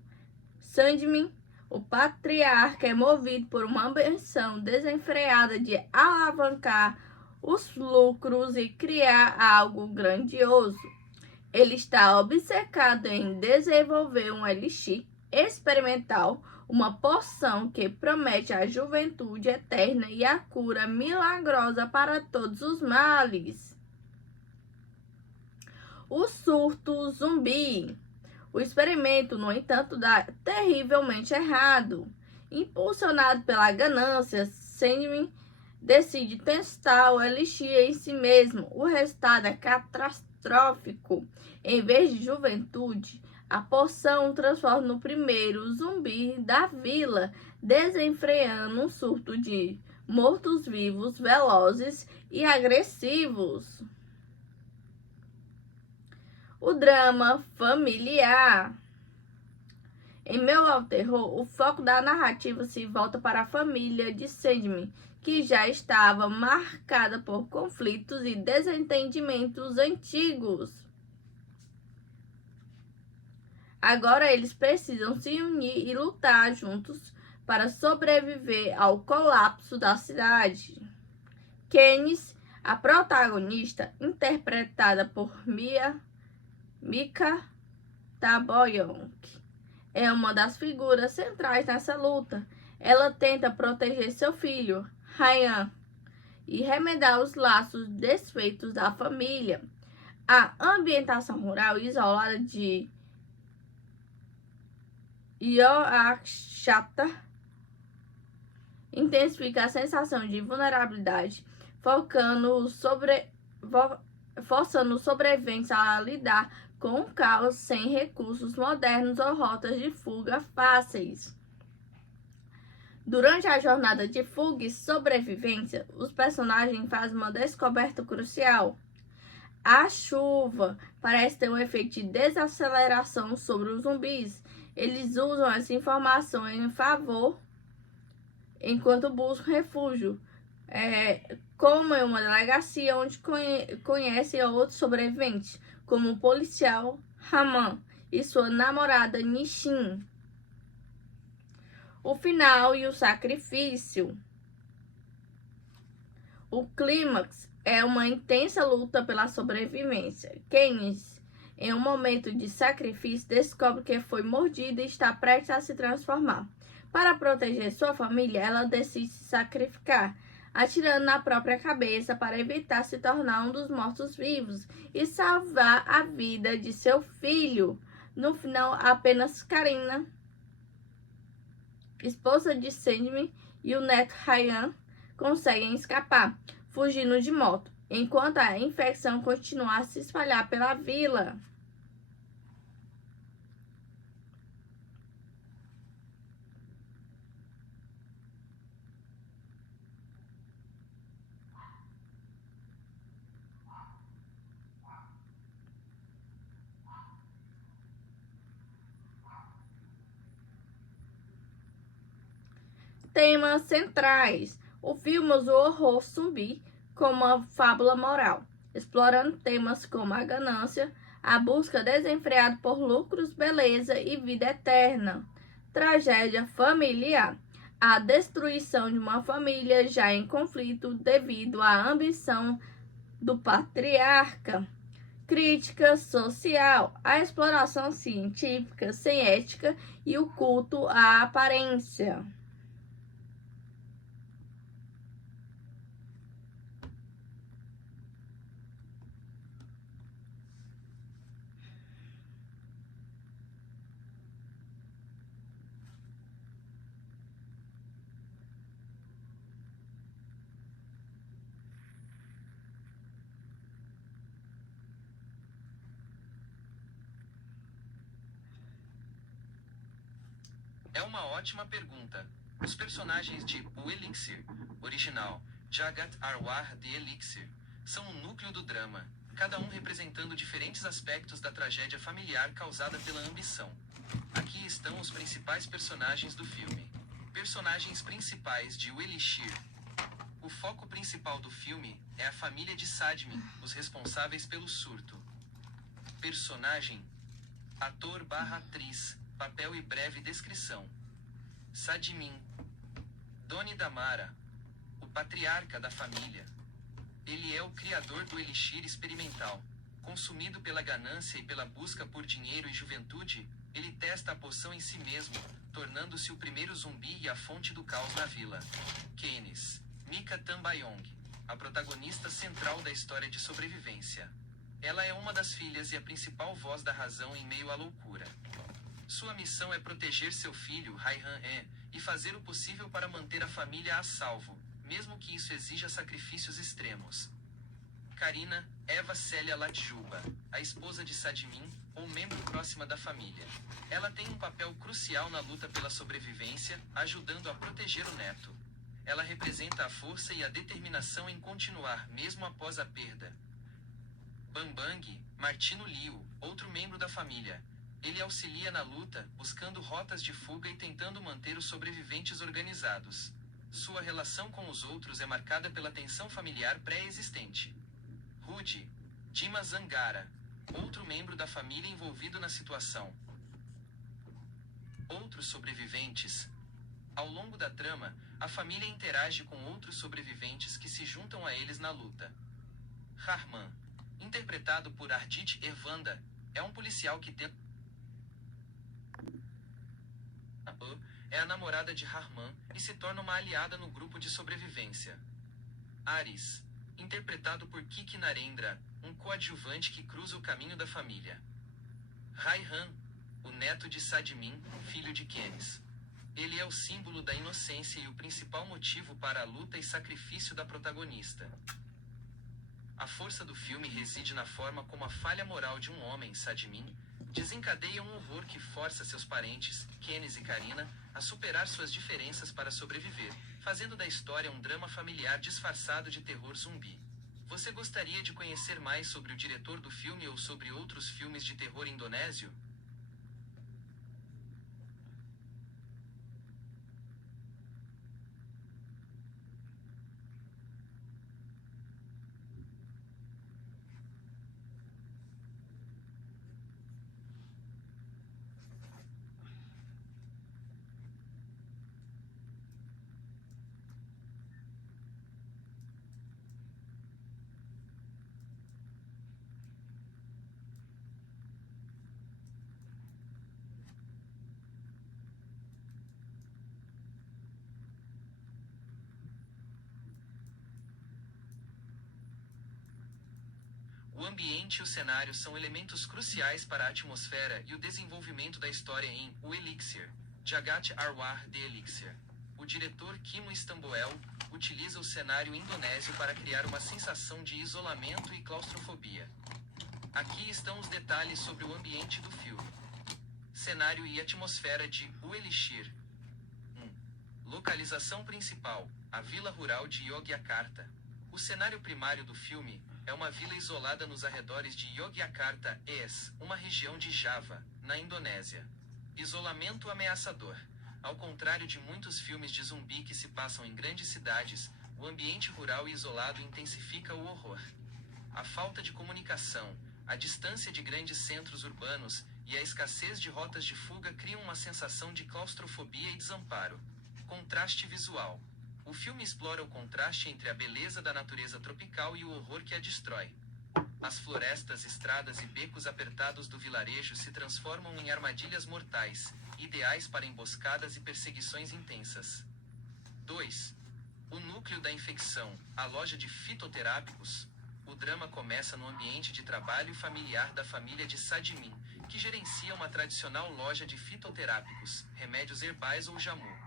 Sandman, o patriarca, é movido por uma ambição desenfreada de alavancar os lucros e criar algo grandioso. Ele está obcecado em desenvolver um elixir experimental, uma poção que promete a juventude eterna e a cura milagrosa para todos os males. O surto zumbi. O experimento, no entanto, dá terrivelmente errado. Impulsionado pela ganância, Sandman decide testar o elixir em si mesmo. O resultado é catastrófico. Em vez de juventude, a poção o transforma no primeiro zumbi da vila, desenfreando um surto de mortos-vivos velozes e agressivos. O drama familiar. Em Meu ao Terror, o foco da narrativa se volta para a família de Sandman, que já estava marcada por conflitos e desentendimentos antigos. Agora eles precisam se unir e lutar juntos para sobreviver ao colapso da cidade. Katniss, a protagonista, interpretada por Mika Taboyonk, é uma das figuras centrais nessa luta. Ela tenta proteger seu filho, Ryan, e remendar os laços desfeitos da família. A ambientação rural isolada de Yorkshire intensifica a sensação de vulnerabilidade, forçando os sobreviventes a lidar com o caos sem recursos modernos ou rotas de fuga fáceis. Durante a jornada de fuga e sobrevivência, os personagens fazem uma descoberta crucial. A chuva parece ter um efeito de desaceleração sobre os zumbis. Eles usam essa informação em favor enquanto buscam refúgio, como em uma delegacia onde conhecem outros sobreviventes, como o policial Raman e sua namorada Nishin. O final e o sacrifício. O clímax é uma intensa luta pela sobrevivência. Katniss, em um momento de sacrifício, descobre que foi mordida e está prestes a se transformar. Para proteger sua família, ela decide se sacrificar, atirando na própria cabeça para evitar se tornar um dos mortos-vivos e salvar a vida de seu filho. No final, apenas Karina, esposa de Sandman, e o neto Ryan conseguem escapar, fugindo de moto, enquanto a infecção continua a se espalhar pela vila. Temas centrais. O filme usa o horror zumbi como uma fábula moral, explorando temas como a ganância, a busca desenfreada por lucros, beleza e vida eterna. Tragédia familiar. A destruição de uma família já em conflito devido à ambição do patriarca. Crítica social. A exploração científica sem ética e o culto à aparência. É uma ótima pergunta. Os personagens de O Elixir, original, Jagat Arwah de Elixir, são o núcleo do drama, cada um representando diferentes aspectos da tragédia familiar causada pela ambição. Aqui estão os principais personagens do filme. Personagens principais de O Elixir. O foco principal do filme é a família de Sadmin, os responsáveis pelo surto. Personagem: ator/atriz, papel e breve descrição. Sadmin, Doni Damara, o patriarca da família. Ele é o criador do elixir experimental. Consumido pela ganância e pela busca por dinheiro e juventude, ele testa a poção em si mesmo, tornando-se o primeiro zumbi e a fonte do caos na vila. Kenis, Mika Tambayong, a protagonista central da história de sobrevivência. Ela é uma das filhas e a principal voz da razão em meio à loucura. Sua missão é proteger seu filho, Raihan, e fazer o possível para manter a família a salvo, mesmo que isso exija sacrifícios extremos. Karina, Eva Célia Latjuba, a esposa de Sadmin, ou membro próxima da família. Ela tem um papel crucial na luta pela sobrevivência, ajudando a proteger o neto. Ela representa a força e a determinação em continuar mesmo após a perda. Bambang, Martino Liu, outro membro da família. Ele auxilia na luta, buscando rotas de fuga e tentando manter os sobreviventes organizados. Sua relação com os outros é marcada pela tensão familiar pré-existente. Rudy, Dima Zangara, outro membro da família envolvido na situação. Outros sobreviventes. Ao longo da trama, a família interage com outros sobreviventes que se juntam a eles na luta. Harman, interpretado por Ardit Ervanda, é um policial que tenta... é a namorada de Harman e se torna uma aliada no grupo de sobrevivência. Aris, interpretado por Kiki Narendra, um coadjuvante que cruza o caminho da família. Raihan, o neto de Sadmin, filho de Kenis. Ele é o símbolo da inocência e o principal motivo para a luta e sacrifício da protagonista. A força do filme reside na forma como a falha moral de um homem, Sadmin, desencadeia um horror que força seus parentes, Kenis e Karina, a superar suas diferenças para sobreviver, fazendo da história um drama familiar disfarçado de terror zumbi. Você gostaria de conhecer mais sobre o diretor do filme ou sobre outros filmes de terror indonésio? O ambiente e o cenário são elementos cruciais para a atmosfera e o desenvolvimento da história em O Elixir, Jagat Arwah de Elixir. O diretor Kimo Istanbul utiliza o cenário indonésio para criar uma sensação de isolamento e claustrofobia. Aqui estão os detalhes sobre o ambiente do filme. Cenário e atmosfera de O Elixir. 1. Localização principal: a vila rural de Yogyakarta. O cenário primário do filme é uma vila isolada nos arredores de Yogyakarta, uma região de Java, na Indonésia. Isolamento ameaçador. Ao contrário de muitos filmes de zumbi que se passam em grandes cidades, o ambiente rural e isolado intensifica o horror. A falta de comunicação, a distância de grandes centros urbanos e a escassez de rotas de fuga criam uma sensação de claustrofobia e desamparo. Contraste visual. O filme explora o contraste entre a beleza da natureza tropical e o horror que a destrói. As florestas, estradas e becos apertados do vilarejo se transformam em armadilhas mortais, ideais para emboscadas e perseguições intensas. 2. O núcleo da infecção, a loja de fitoterápicos. O drama começa no ambiente de trabalho familiar da família de Sadmin, que gerencia uma tradicional loja de fitoterápicos, remédios herbais ou jamu.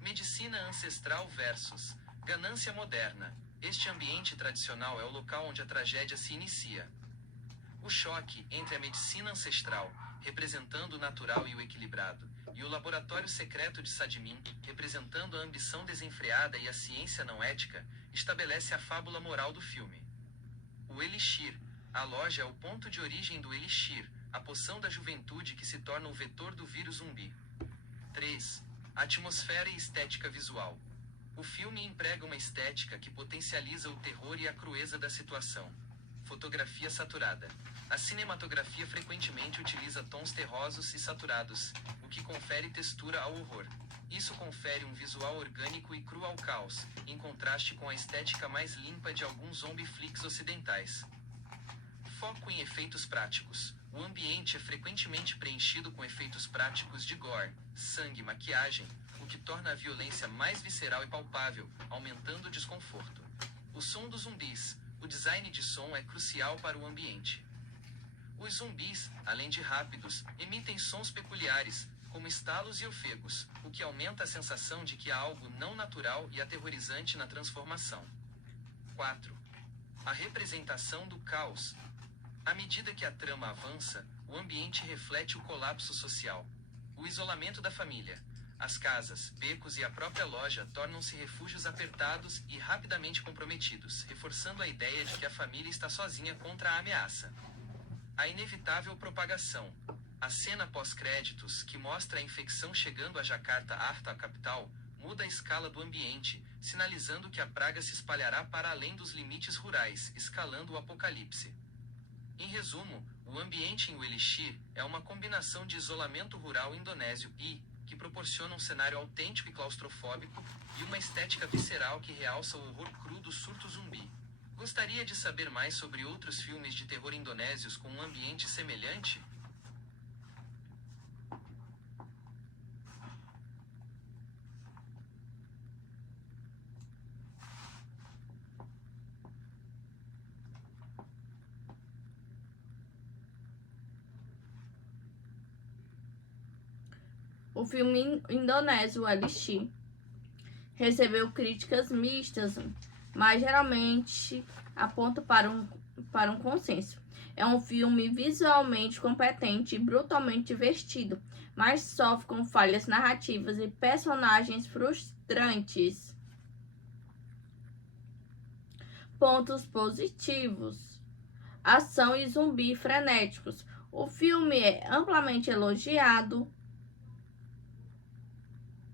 Medicina ancestral versus ganância moderna. Este ambiente tradicional é o local onde a tragédia se inicia. O choque entre a medicina ancestral, representando o natural e o equilibrado, e o laboratório secreto de Sadmin, representando a ambição desenfreada e a ciência não ética, estabelece a fábula moral do filme. O Elixir. A loja é o ponto de origem do Elixir, a poção da juventude que se torna o vetor do vírus zumbi. 3. Atmosfera e estética visual. O filme emprega uma estética que potencializa o terror e a crueza da situação. Fotografia saturada. A cinematografia frequentemente utiliza tons terrosos e saturados, o que confere textura ao horror. Isso confere um visual orgânico e cru ao caos, em contraste com a estética mais limpa de alguns zombie flicks ocidentais. Foco em efeitos práticos. O ambiente é frequentemente preenchido com efeitos práticos de gore, sangue e maquiagem, o que torna a violência mais visceral e palpável, aumentando o desconforto. O som dos zumbis. O design de som é crucial para o ambiente. Os zumbis, além de rápidos, emitem sons peculiares, como estalos e ofegos, o que aumenta a sensação de que há algo não natural e aterrorizante na transformação. 4. A representação do caos. À medida que a trama avança, o ambiente reflete o colapso social. O isolamento da família. As casas, becos e a própria loja tornam-se refúgios apertados e rapidamente comprometidos, reforçando a ideia de que a família está sozinha contra a ameaça. A inevitável propagação. A cena pós-créditos, que mostra a infecção chegando a Jakarta, a capital, muda a escala do ambiente, sinalizando que a praga se espalhará para além dos limites rurais, escalando o apocalipse. Em resumo, o ambiente em O Elixir é uma combinação de isolamento rural indonésio e, que proporciona um cenário autêntico e claustrofóbico, e uma estética visceral que realça o horror cru do surto zumbi. Gostaria de saber mais sobre outros filmes de terror indonésios com um ambiente semelhante? O filme indonésio O Elixir recebeu críticas mistas, mas geralmente aponta para um consenso. É um filme visualmente competente e brutalmente divertido, mas sofre com falhas narrativas e personagens frustrantes. Pontos positivos: ação e zumbi frenéticos. O filme é amplamente elogiado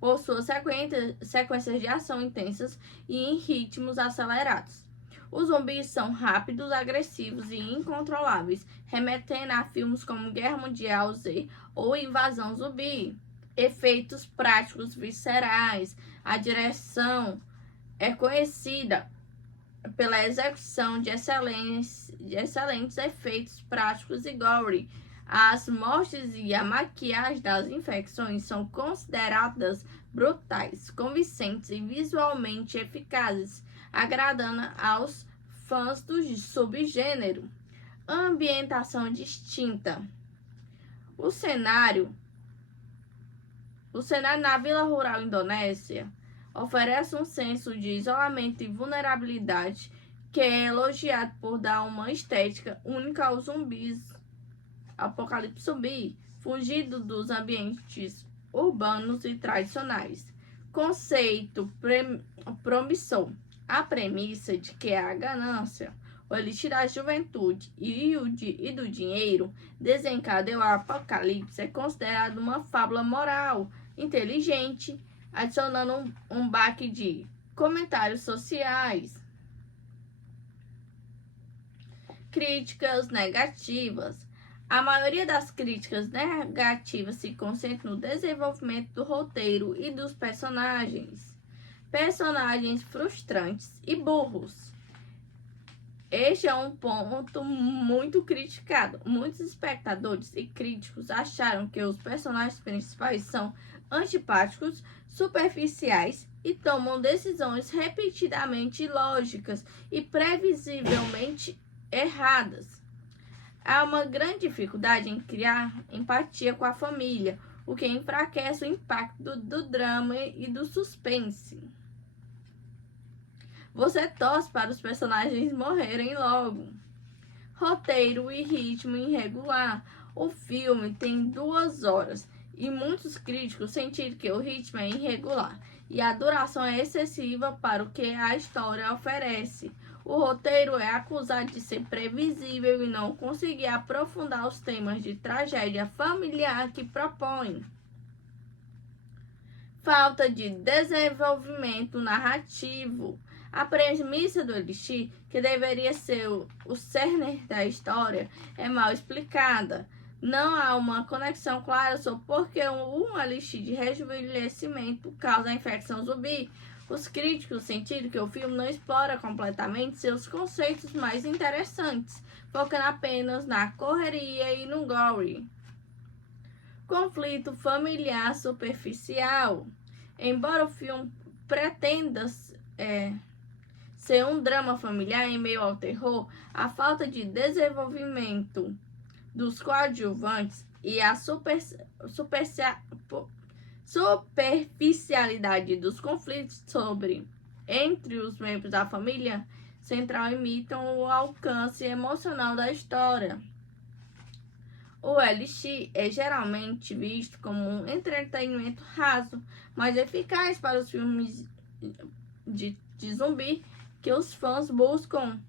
por suas sequências de ação intensas e em ritmos acelerados. Os zumbis são rápidos, agressivos e incontroláveis, remetendo a filmes como Guerra Mundial Z ou Invasão Zumbi. Efeitos práticos viscerais. A direção é conhecida pela execução de excelentes efeitos práticos e gore. As mortes e a maquiagem das infecções são consideradas brutais, convincentes e visualmente eficazes, agradando aos fãs do subgênero. Ambientação distinta. O cenário na vila rural indonésia oferece um senso de isolamento e vulnerabilidade que é elogiado por dar uma estética única aos zumbis. Apocalipse zumbi, fugido dos ambientes urbanos e tradicionais. Conceito promissor. A premissa de que a ganância, o elixir da juventude e do dinheiro desencadeou o apocalipse é considerado uma fábula moral inteligente, adicionando um baque de comentários sociais. Críticas negativas. A maioria das críticas negativas se concentra no desenvolvimento do roteiro e dos personagens. Personagens frustrantes e burros. Este é um ponto muito criticado. Muitos espectadores e críticos acharam que os personagens principais são antipáticos, superficiais e tomam decisões repetidamente ilógicas e previsivelmente erradas. Há uma grande dificuldade em criar empatia com a família, o que enfraquece o impacto do drama e do suspense. Você torce para os personagens morrerem logo. Roteiro e ritmo irregular. O filme tem 2 horas e muitos críticos sentiram que o ritmo é irregular e a duração é excessiva para o que a história oferece. O roteiro é acusado de ser previsível e não conseguir aprofundar os temas de tragédia familiar que propõe. falta de desenvolvimento narrativo. A premissa do Elixir, que deveria ser o cerne da história, é mal explicada. Não há uma conexão clara sobre por que um elixir de rejuvenescimento causa a infecção zumbi. Os críticos sentiram que o filme não explora completamente seus conceitos mais interessantes, focando apenas na correria e no gore. Conflito familiar superficial. Embora o filme pretenda ser um drama familiar em meio ao terror, a falta de desenvolvimento dos coadjuvantes e a superficialidade dos conflitos entre os membros da família central imitam o alcance emocional da história. O Elixir é geralmente visto como um entretenimento raso, mas eficaz para os filmes de zumbi que os fãs buscam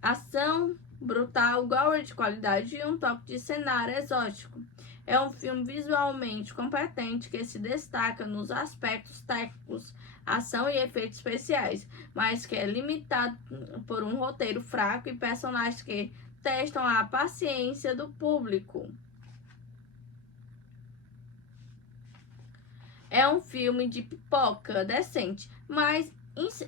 ação brutal, gore de qualidade e um toque de cenário exótico. É um filme visualmente competente que se destaca nos aspectos técnicos, ação e efeitos especiais, mas que é limitado por um roteiro fraco e personagens que testam a paciência do público. É um filme de pipoca decente, mas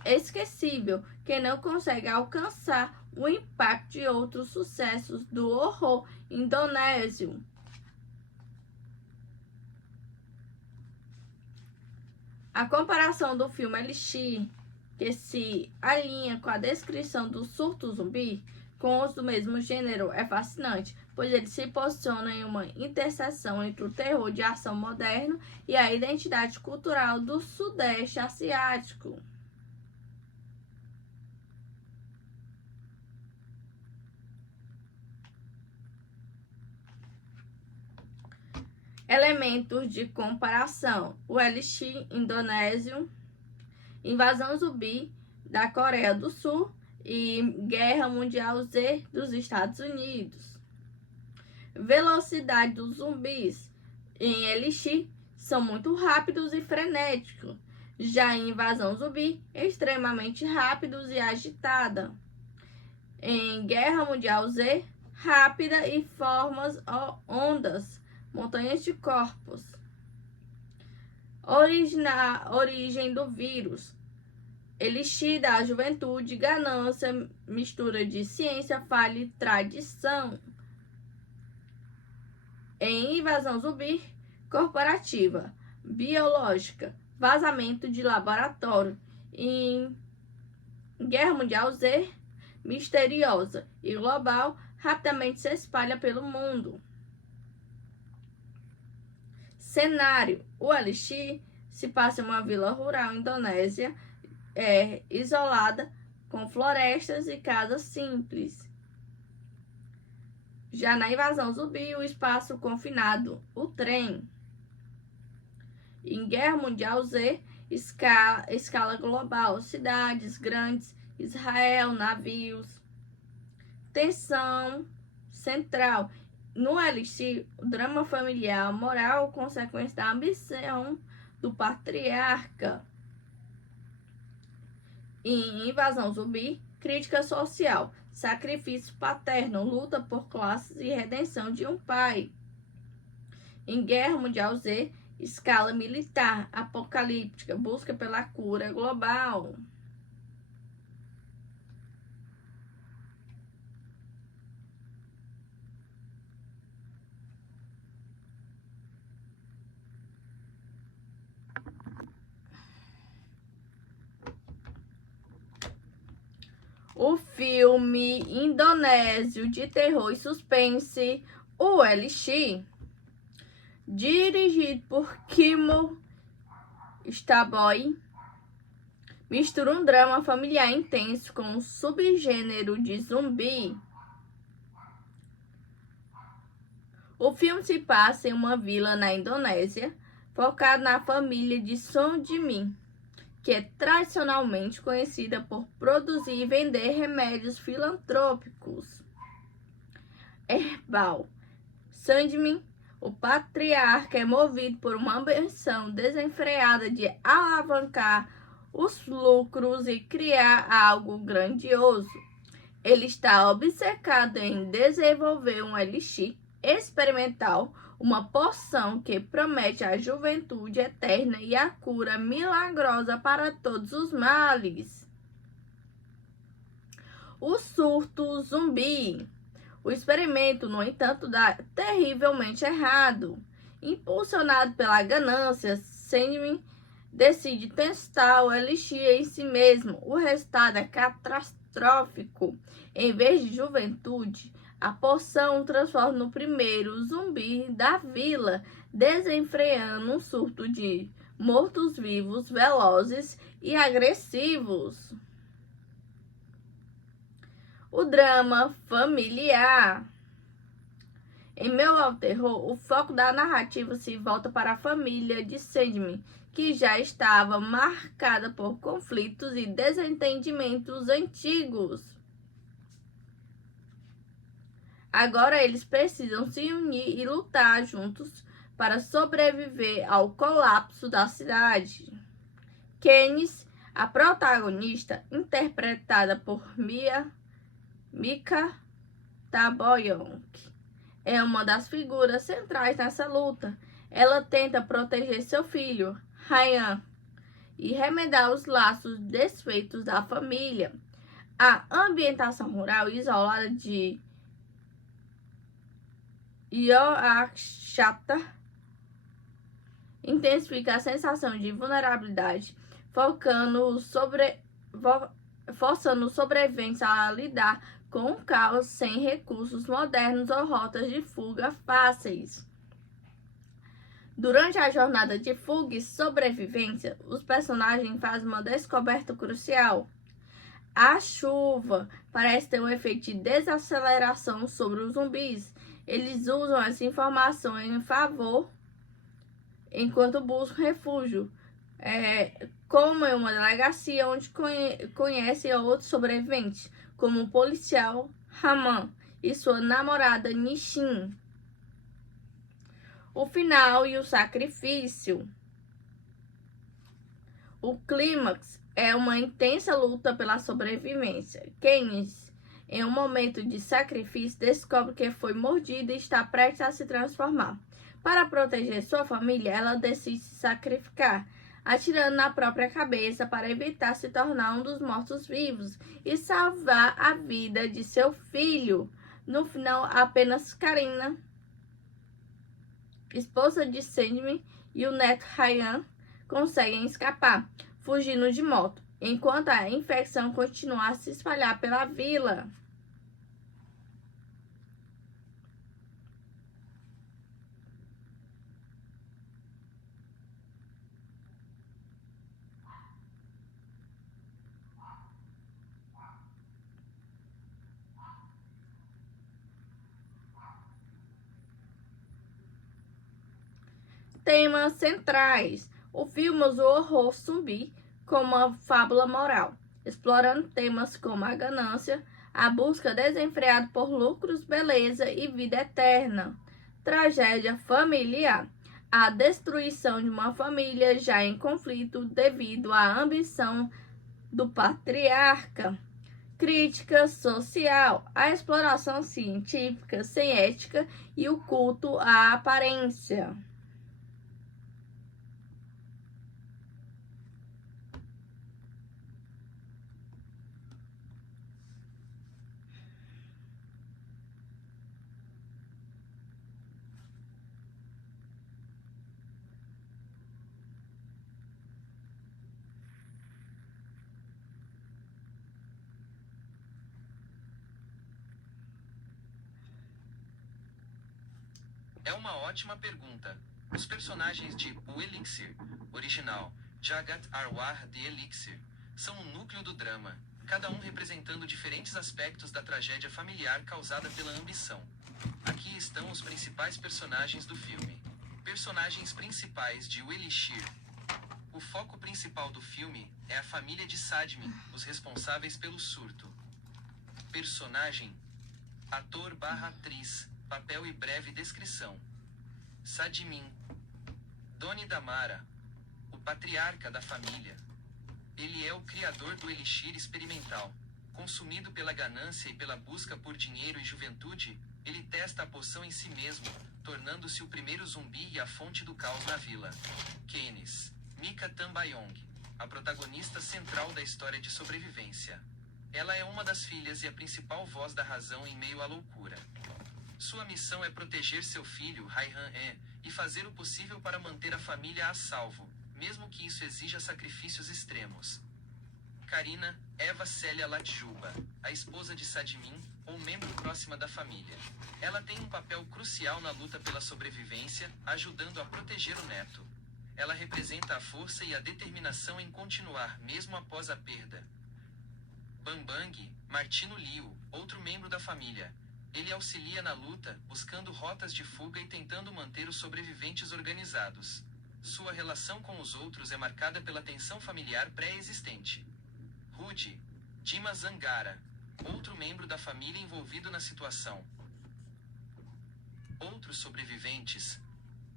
esquecível, que não consegue alcançar o impacto de outros sucessos do horror indonésio. A comparação do filme Elixir, que se alinha com a descrição do surto zumbi, com os do mesmo gênero, é fascinante, pois ele se posiciona em uma interseção entre o terror de ação moderno e a identidade cultural do Sudeste Asiático. Elementos de comparação: o Elixir indonésio, invasão zumbi da Coreia do Sul e Guerra Mundial Z dos Estados Unidos. Velocidade dos zumbis em Elixir são muito rápidos e frenéticos, já em Invasão Zumbi, extremamente rápidos e agitada. Em Guerra Mundial Z, rápida e formas ondas, montanhas de corpos. Origem do vírus. Elixir da juventude, ganância, mistura de ciência, falha e tradição. Em Invasão Zumbi, corporativa, biológica, vazamento de laboratório. Em Guerra Mundial Z, misteriosa e global, rapidamente se espalha pelo mundo. Cenário: o Elixir se passa em uma vila rural indonésia, isolada, com florestas e casas simples. Já na Invasão Zumbi, o espaço confinado, o trem. Em Guerra Mundial Z, escala global, cidades grandes, Israel, navios. Tensão central. No Elixir, o drama familiar, moral, consequência da ambição do patriarca. Em Invasão Zumbi, crítica social, sacrifício paterno, luta por classes e redenção de um pai. Em Guerra Mundial Z, escala militar, apocalíptica, busca pela cura global. O filme indonésio de terror e suspense, o Elixir, dirigido por Kimo Staboy, mistura um drama familiar intenso com um subgênero de zumbi. O filme se passa em uma vila na Indonésia, focado na família de Sondimin, que é tradicionalmente conhecida por produzir e vender remédios filantrópicos herbal. Sondimin, O patriarca é movido por uma ambição desenfreada de alavancar os lucros e criar algo grandioso. Ele está obcecado em desenvolver um elixir experimental, uma poção que promete a juventude eterna e a cura milagrosa para todos os males. O surto zumbi. O experimento, no entanto, dá terrivelmente errado. Impulsionado pela ganância, Sandman decide testar o elixir em si mesmo. O resultado é catastrófico. Em vez de juventude, a poção o transforma no primeiro zumbi da vila, desenfreando um surto de mortos-vivos velozes e agressivos. O drama familiar. Em Meu ao Terror, o foco da narrativa se volta para a família de Sandman, que já estava marcada por conflitos e desentendimentos antigos. Agora eles precisam se unir e lutar juntos para sobreviver ao colapso da cidade. Katniss, a protagonista, interpretada por Mika Taboyonk, é uma das figuras centrais nessa luta. Ela tenta proteger seu filho, Ryan, e remendar os laços desfeitos da família. A ambientação rural isolada de Yorkshire intensifica a sensação de vulnerabilidade, forçando os sobreviventes a lidar com o caos sem recursos modernos ou rotas de fuga fáceis. Durante a jornada de fuga e sobrevivência, os personagens fazem uma descoberta crucial. A chuva parece ter um efeito de desaceleração sobre os zumbis. Eles usam essa informação em favor enquanto buscam refúgio, como em uma delegacia onde conhecem outros sobreviventes, como o policial Raman e sua namorada Nishin. O final e o sacrifício. O clímax é uma intensa luta pela sobrevivência. Katniss, em um momento de sacrifício, descobre que foi mordida e está prestes a se transformar. Para proteger sua família, ela decide se sacrificar, atirando na própria cabeça para evitar se tornar um dos mortos-vivos e salvar a vida de seu filho. No final, apenas Karina, esposa de Sandman, e o neto Ryan conseguem escapar, fugindo de moto, enquanto a infecção continua a se espalhar pela vila. Temas centrais. O filme usa o horror zumbi como uma fábula moral, explorando temas como a ganância, a busca desenfreada por lucros, beleza e vida eterna. Tragédia familiar. A destruição de uma família já em conflito devido à ambição do patriarca. Crítica social. A exploração científica sem ética e o culto à aparência. É uma ótima pergunta. Os personagens de O Elixir, original, Jagat Arwah de Elixir, são o núcleo do drama, cada um representando diferentes aspectos da tragédia familiar causada pela ambição. Aqui estão os principais personagens do filme. Personagens principais de O Elixir. O foco principal do filme é a família de Sandman, os responsáveis pelo surto. Personagem, ator/atriz, papel e breve descrição. Sadimin. Doni Damara, o patriarca da família. Ele é o criador do elixir experimental. Consumido pela ganância e pela busca por dinheiro e juventude, ele testa a poção em si mesmo, tornando-se o primeiro zumbi e a fonte do caos na vila. Keynes. Mika Tambayong, a protagonista central da história de sobrevivência. Ela é uma das filhas e a principal voz da razão em meio à loucura. Sua missão é proteger seu filho, Raihan e fazer o possível para manter a família a salvo, mesmo que isso exija sacrifícios extremos. Karina, Eva Célia Latjuba, a esposa de Sadimin, ou membro próxima da família. Ela tem um papel crucial na luta pela sobrevivência, ajudando a proteger o neto. Ela representa a força e a determinação em continuar mesmo após a perda. Bambang, Martino Liu, outro membro da família. Ele auxilia na luta, buscando rotas de fuga e tentando manter os sobreviventes organizados. Sua relação com os outros é marcada pela tensão familiar pré-existente. Rudy, Dima Zangara, outro membro da família envolvido na situação. Outros sobreviventes.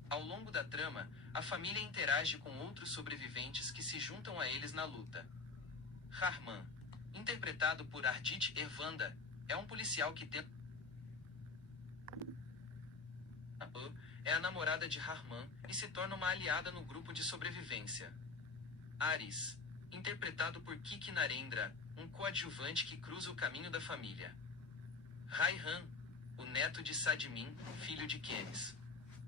Ao longo da trama, a família interage com outros sobreviventes que se juntam a eles na luta. Harman, interpretado por Ardit Ervanda, é um policial que tenta... é a namorada de Harman e se torna uma aliada no grupo de sobrevivência. Aris, interpretado por Kiki Narendra, um coadjuvante que cruza o caminho da família. Raihan, o neto de Sadimin, filho de Keynes.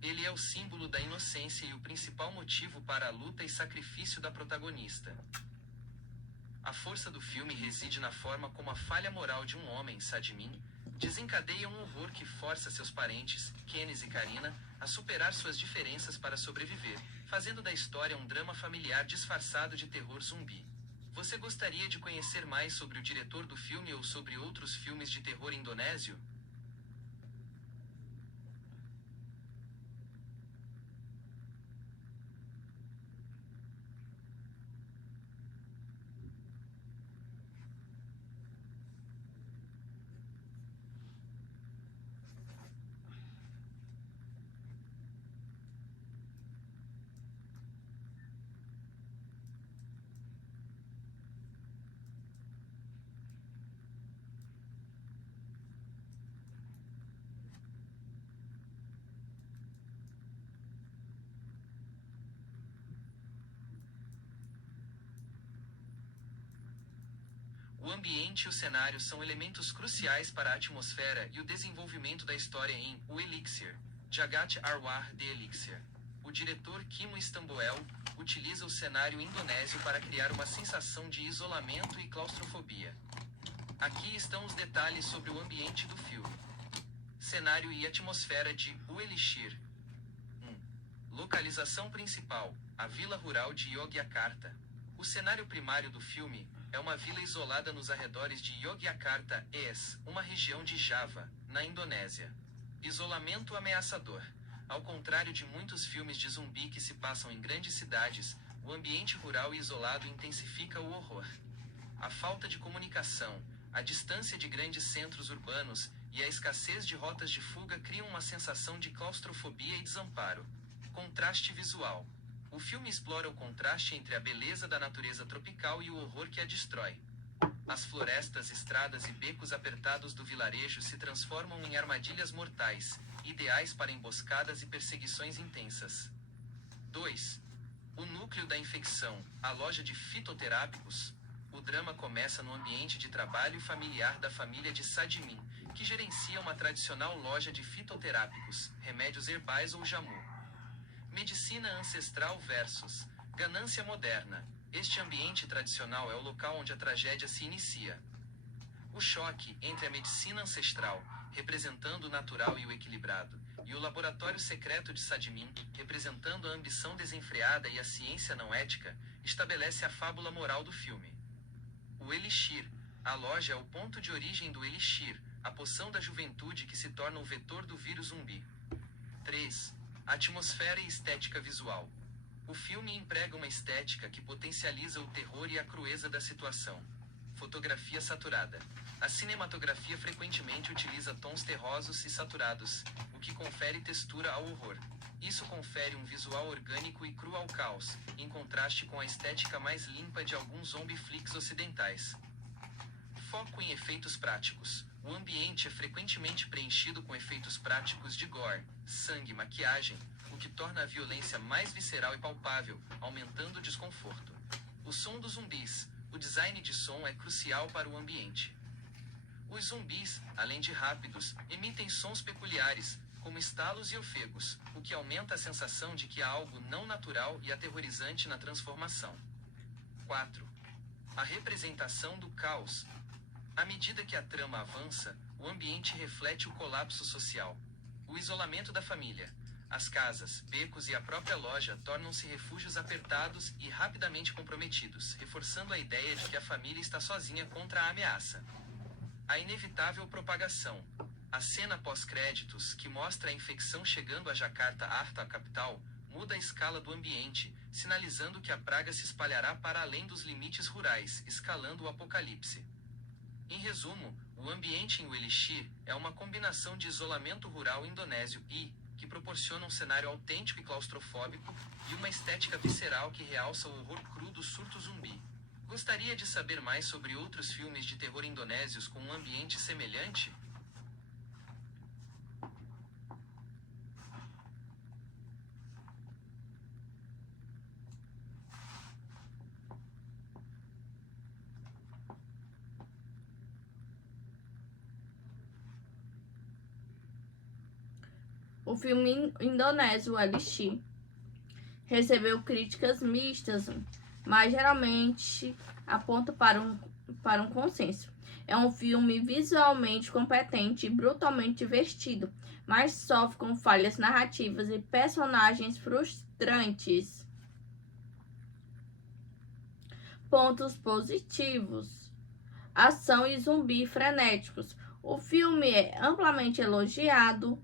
Ele é o símbolo da inocência e o principal motivo para a luta e sacrifício da protagonista. A força do filme reside na forma como a falha moral de um homem, Sadimin, desencadeia um horror que força seus parentes, Keynes e Karina, a superar suas diferenças para sobreviver, fazendo da história um drama familiar disfarçado de terror zumbi. Você gostaria de conhecer mais sobre o diretor do filme ou sobre outros filmes de terror indonésio? O ambiente e o cenário são elementos cruciais para a atmosfera e o desenvolvimento da história em O Elixir, Jagat Arwah The Elixir. O diretor Kimo Istanbul utiliza o cenário indonésio para criar uma sensação de isolamento e claustrofobia. Aqui estão os detalhes sobre o ambiente do filme. Cenário e atmosfera de O Elixir. 1. Localização principal, a vila rural de Yogyakarta. O cenário primário do filme é uma vila isolada nos arredores de Yogyakarta, uma região de Java, na Indonésia. Isolamento ameaçador. Ao contrário de muitos filmes de zumbi que se passam em grandes cidades, o ambiente rural e isolado intensifica o horror. A falta de comunicação, a distância de grandes centros urbanos e a escassez de rotas de fuga criam uma sensação de claustrofobia e desamparo. Contraste visual. O filme explora o contraste entre a beleza da natureza tropical e o horror que a destrói. As florestas, estradas e becos apertados do vilarejo se transformam em armadilhas mortais, ideais para emboscadas e perseguições intensas. 2. O núcleo da infecção, a loja de fitoterápicos. O drama começa no ambiente de trabalho familiar da família de Sadimin, que gerencia uma tradicional loja de fitoterápicos, remédios herbais ou jamu. Medicina ancestral versus ganância moderna. Este ambiente tradicional é o local onde a tragédia se inicia. O choque entre a medicina ancestral, representando o natural e o equilibrado, e o laboratório secreto de Sadimin, representando a ambição desenfreada e a ciência não ética, estabelece a fábula moral do filme. O Elixir. A loja é o ponto de origem do Elixir, a poção da juventude que se torna o vetor do vírus zumbi. 3. Atmosfera e estética visual. O filme emprega uma estética que potencializa o terror e a crueza da situação. Fotografia saturada. A cinematografia frequentemente utiliza tons terrosos e saturados, o que confere textura ao horror. Isso confere um visual orgânico e cru ao caos, em contraste com a estética mais limpa de alguns zombie flicks ocidentais. Foco em efeitos práticos. O ambiente é frequentemente preenchido com efeitos práticos de gore, sangue e maquiagem, o que torna a violência mais visceral e palpável, aumentando o desconforto. O som dos zumbis. O design de som é crucial para o ambiente. Os zumbis, além de rápidos, emitem sons peculiares, como estalos e ofegos, o que aumenta a sensação de que há algo não natural e aterrorizante na transformação. 4. A representação do caos. À medida que a trama avança, o ambiente reflete o colapso social. O isolamento da família. As casas, becos e a própria loja tornam-se refúgios apertados e rapidamente comprometidos, reforçando a ideia de que a família está sozinha contra a ameaça. A inevitável propagação. A cena pós-créditos, que mostra a infecção chegando a Jakarta, a capital, muda a escala do ambiente, sinalizando que a praga se espalhará para além dos limites rurais, escalando o apocalipse. Em resumo, o ambiente em o Elixir é uma combinação de isolamento rural indonésio que proporciona um cenário autêntico e claustrofóbico, e uma estética visceral que realça o horror cru do surto zumbi. Gostaria de saber mais sobre outros filmes de terror indonésios com um ambiente semelhante? O filme indonésio Elixir recebeu críticas mistas, mas geralmente aponta para um consenso. É um filme visualmente competente e brutalmente divertido, mas sofre com falhas narrativas e personagens frustrantes. Pontos positivos: ação e zumbi frenéticos. O filme é amplamente elogiado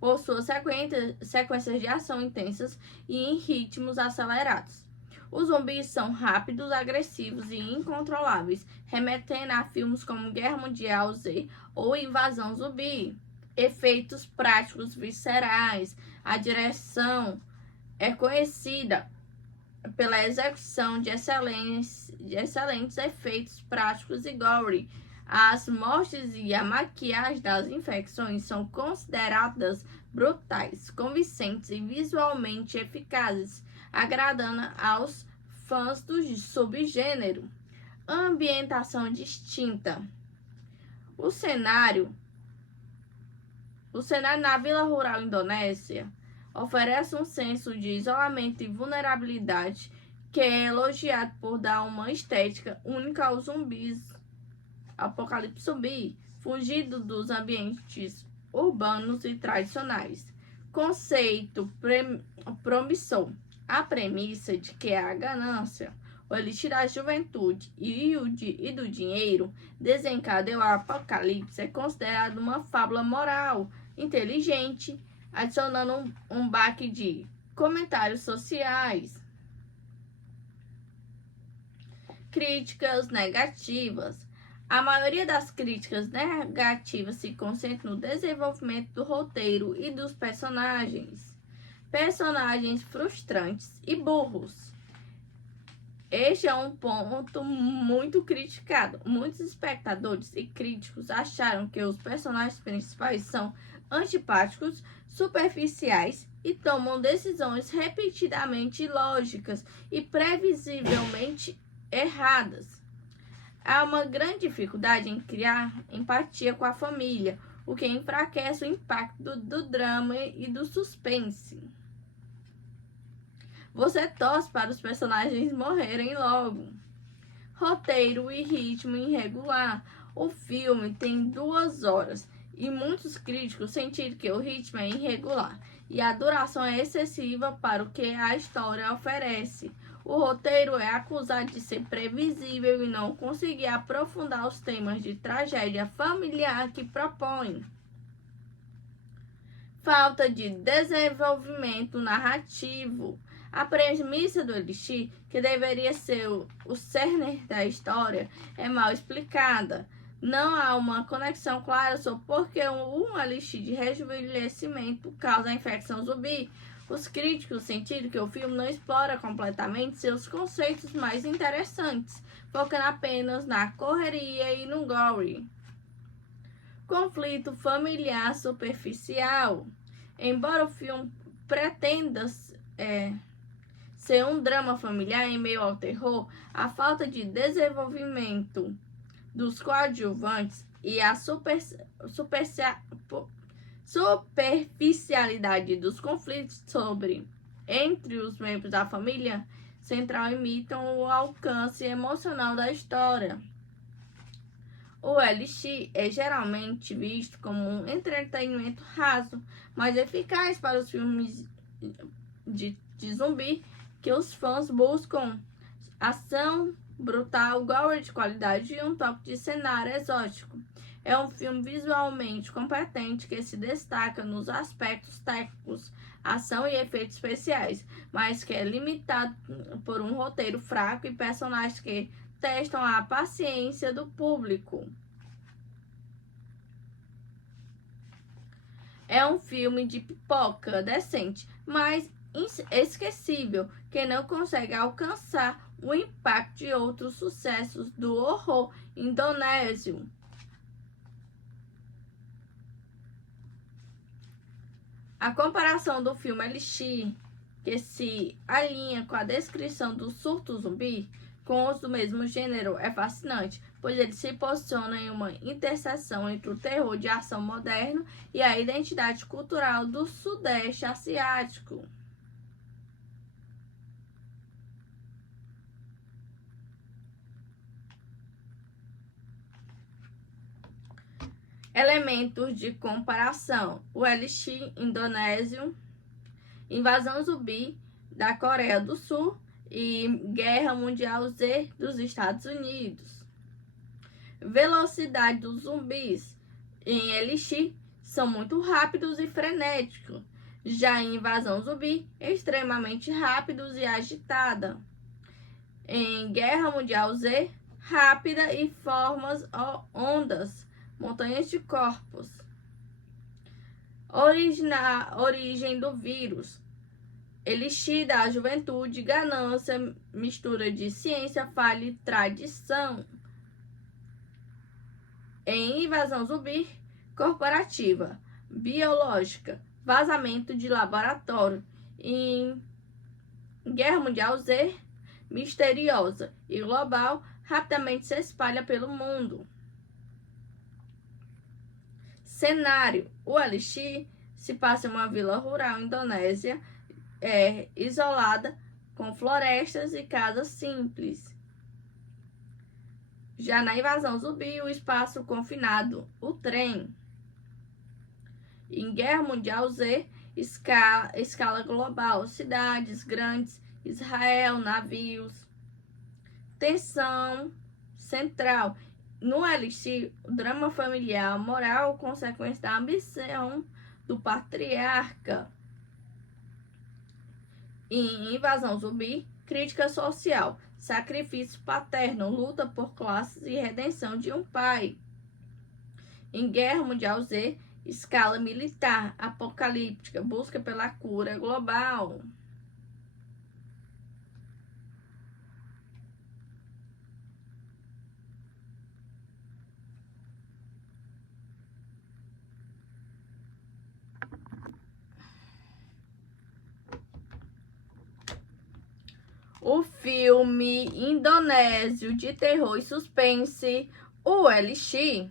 por suas sequências de ação intensas e em ritmos acelerados. Os zumbis são rápidos, agressivos e incontroláveis, remetendo a filmes como Guerra Mundial Z ou Invasão Zumbi. Efeitos práticos viscerais. A direção é conhecida pela execução de excelentes efeitos práticos e gore. As mortes e a maquiagem das infecções são consideradas brutais, convincentes e visualmente eficazes, agradando aos fãs do subgênero. Ambientação distinta. O cenário na Vila Rural Indonésia oferece um senso de isolamento e vulnerabilidade que é elogiado por dar uma estética única aos zumbis. Apocalipse zumbi, fugido dos ambientes urbanos e tradicionais. Conceito promissor. A premissa de que a ganância, o elixir da juventude e do dinheiro desencadeou o apocalipse é considerado uma fábula moral inteligente, adicionando um baque de comentários sociais. Críticas negativas. A maioria das críticas negativas se concentra no desenvolvimento do roteiro e dos personagens. Personagens frustrantes e burros. Este é um ponto muito criticado. Muitos espectadores e críticos acharam que os personagens principais são antipáticos, superficiais e tomam decisões repetidamente ilógicas e previsivelmente erradas. Há uma grande dificuldade em criar empatia com a família, o que enfraquece o impacto do drama e do suspense. Você torce para os personagens morrerem logo. Roteiro e ritmo irregular. O filme tem 2 horas e muitos críticos sentiram que o ritmo é irregular e a duração é excessiva para o que a história oferece. O roteiro é acusado de ser previsível e não conseguir aprofundar os temas de tragédia familiar que propõe. Falta de desenvolvimento narrativo. A premissa do Elixir, que deveria ser o cerne da história, é mal explicada. Não há uma conexão clara sobre por que um elixir de rejuvenescimento causa a infecção zumbi. Os críticos sentiram que o filme não explora completamente seus conceitos mais interessantes, focando apenas na correria e no gore. Conflito familiar superficial. Embora o filme pretenda ser um drama familiar em meio ao terror, a falta de desenvolvimento dos coadjuvantes e a superficialidade dos conflitos entre os membros da família central imitam o alcance emocional da história. O Elixir é geralmente visto como um entretenimento raso, mas eficaz para os filmes de zumbi que os fãs buscam ação brutal, gore de qualidade e um toque de cenário exótico. É um filme visualmente competente que se destaca nos aspectos técnicos, ação e efeitos especiais, mas que é limitado por um roteiro fraco e personagens que testam a paciência do público. É um filme de pipoca decente, mas esquecível, que não consegue alcançar o impacto de outros sucessos do horror indonésio. A comparação do filme Elixir, que se alinha com a descrição do surto zumbi, com os do mesmo gênero, é fascinante, pois ele se posiciona em uma interseção entre o terror de ação moderno e a identidade cultural do Sudeste Asiático. Elementos de comparação: o Elixir indonésio, invasão zumbi da Coreia do Sul e Guerra Mundial Z dos Estados Unidos. Velocidade dos zumbis em Elixir são muito rápidos e frenéticos, já em Invasão Zumbi, extremamente rápidos e agitada. Em Guerra Mundial Z, rápida e formas ondas, montanhas de corpos. Origem do vírus. Elixir da juventude, ganância, mistura de ciência, falha e tradição. Em Invasão Zumbi, corporativa, biológica, vazamento de laboratório. Em Guerra Mundial Z, misteriosa e global, rapidamente se espalha pelo mundo. Cenário: o Elixir se passa em uma vila rural indonésia, isolada, com florestas e casas simples. Já na Invasão Zumbi, o espaço confinado, o trem. Em Guerra Mundial Z, escala global, cidades grandes, Israel, navios. Tensão central. No Elixir, o drama familiar, moral, consequência da ambição do patriarca. Em Invasão Zumbi, crítica social, sacrifício paterno, luta por classes e redenção de um pai. Em Guerra Mundial Z, escala militar, apocalíptica, busca pela cura global. O filme indonésio de terror e suspense, o Elixir,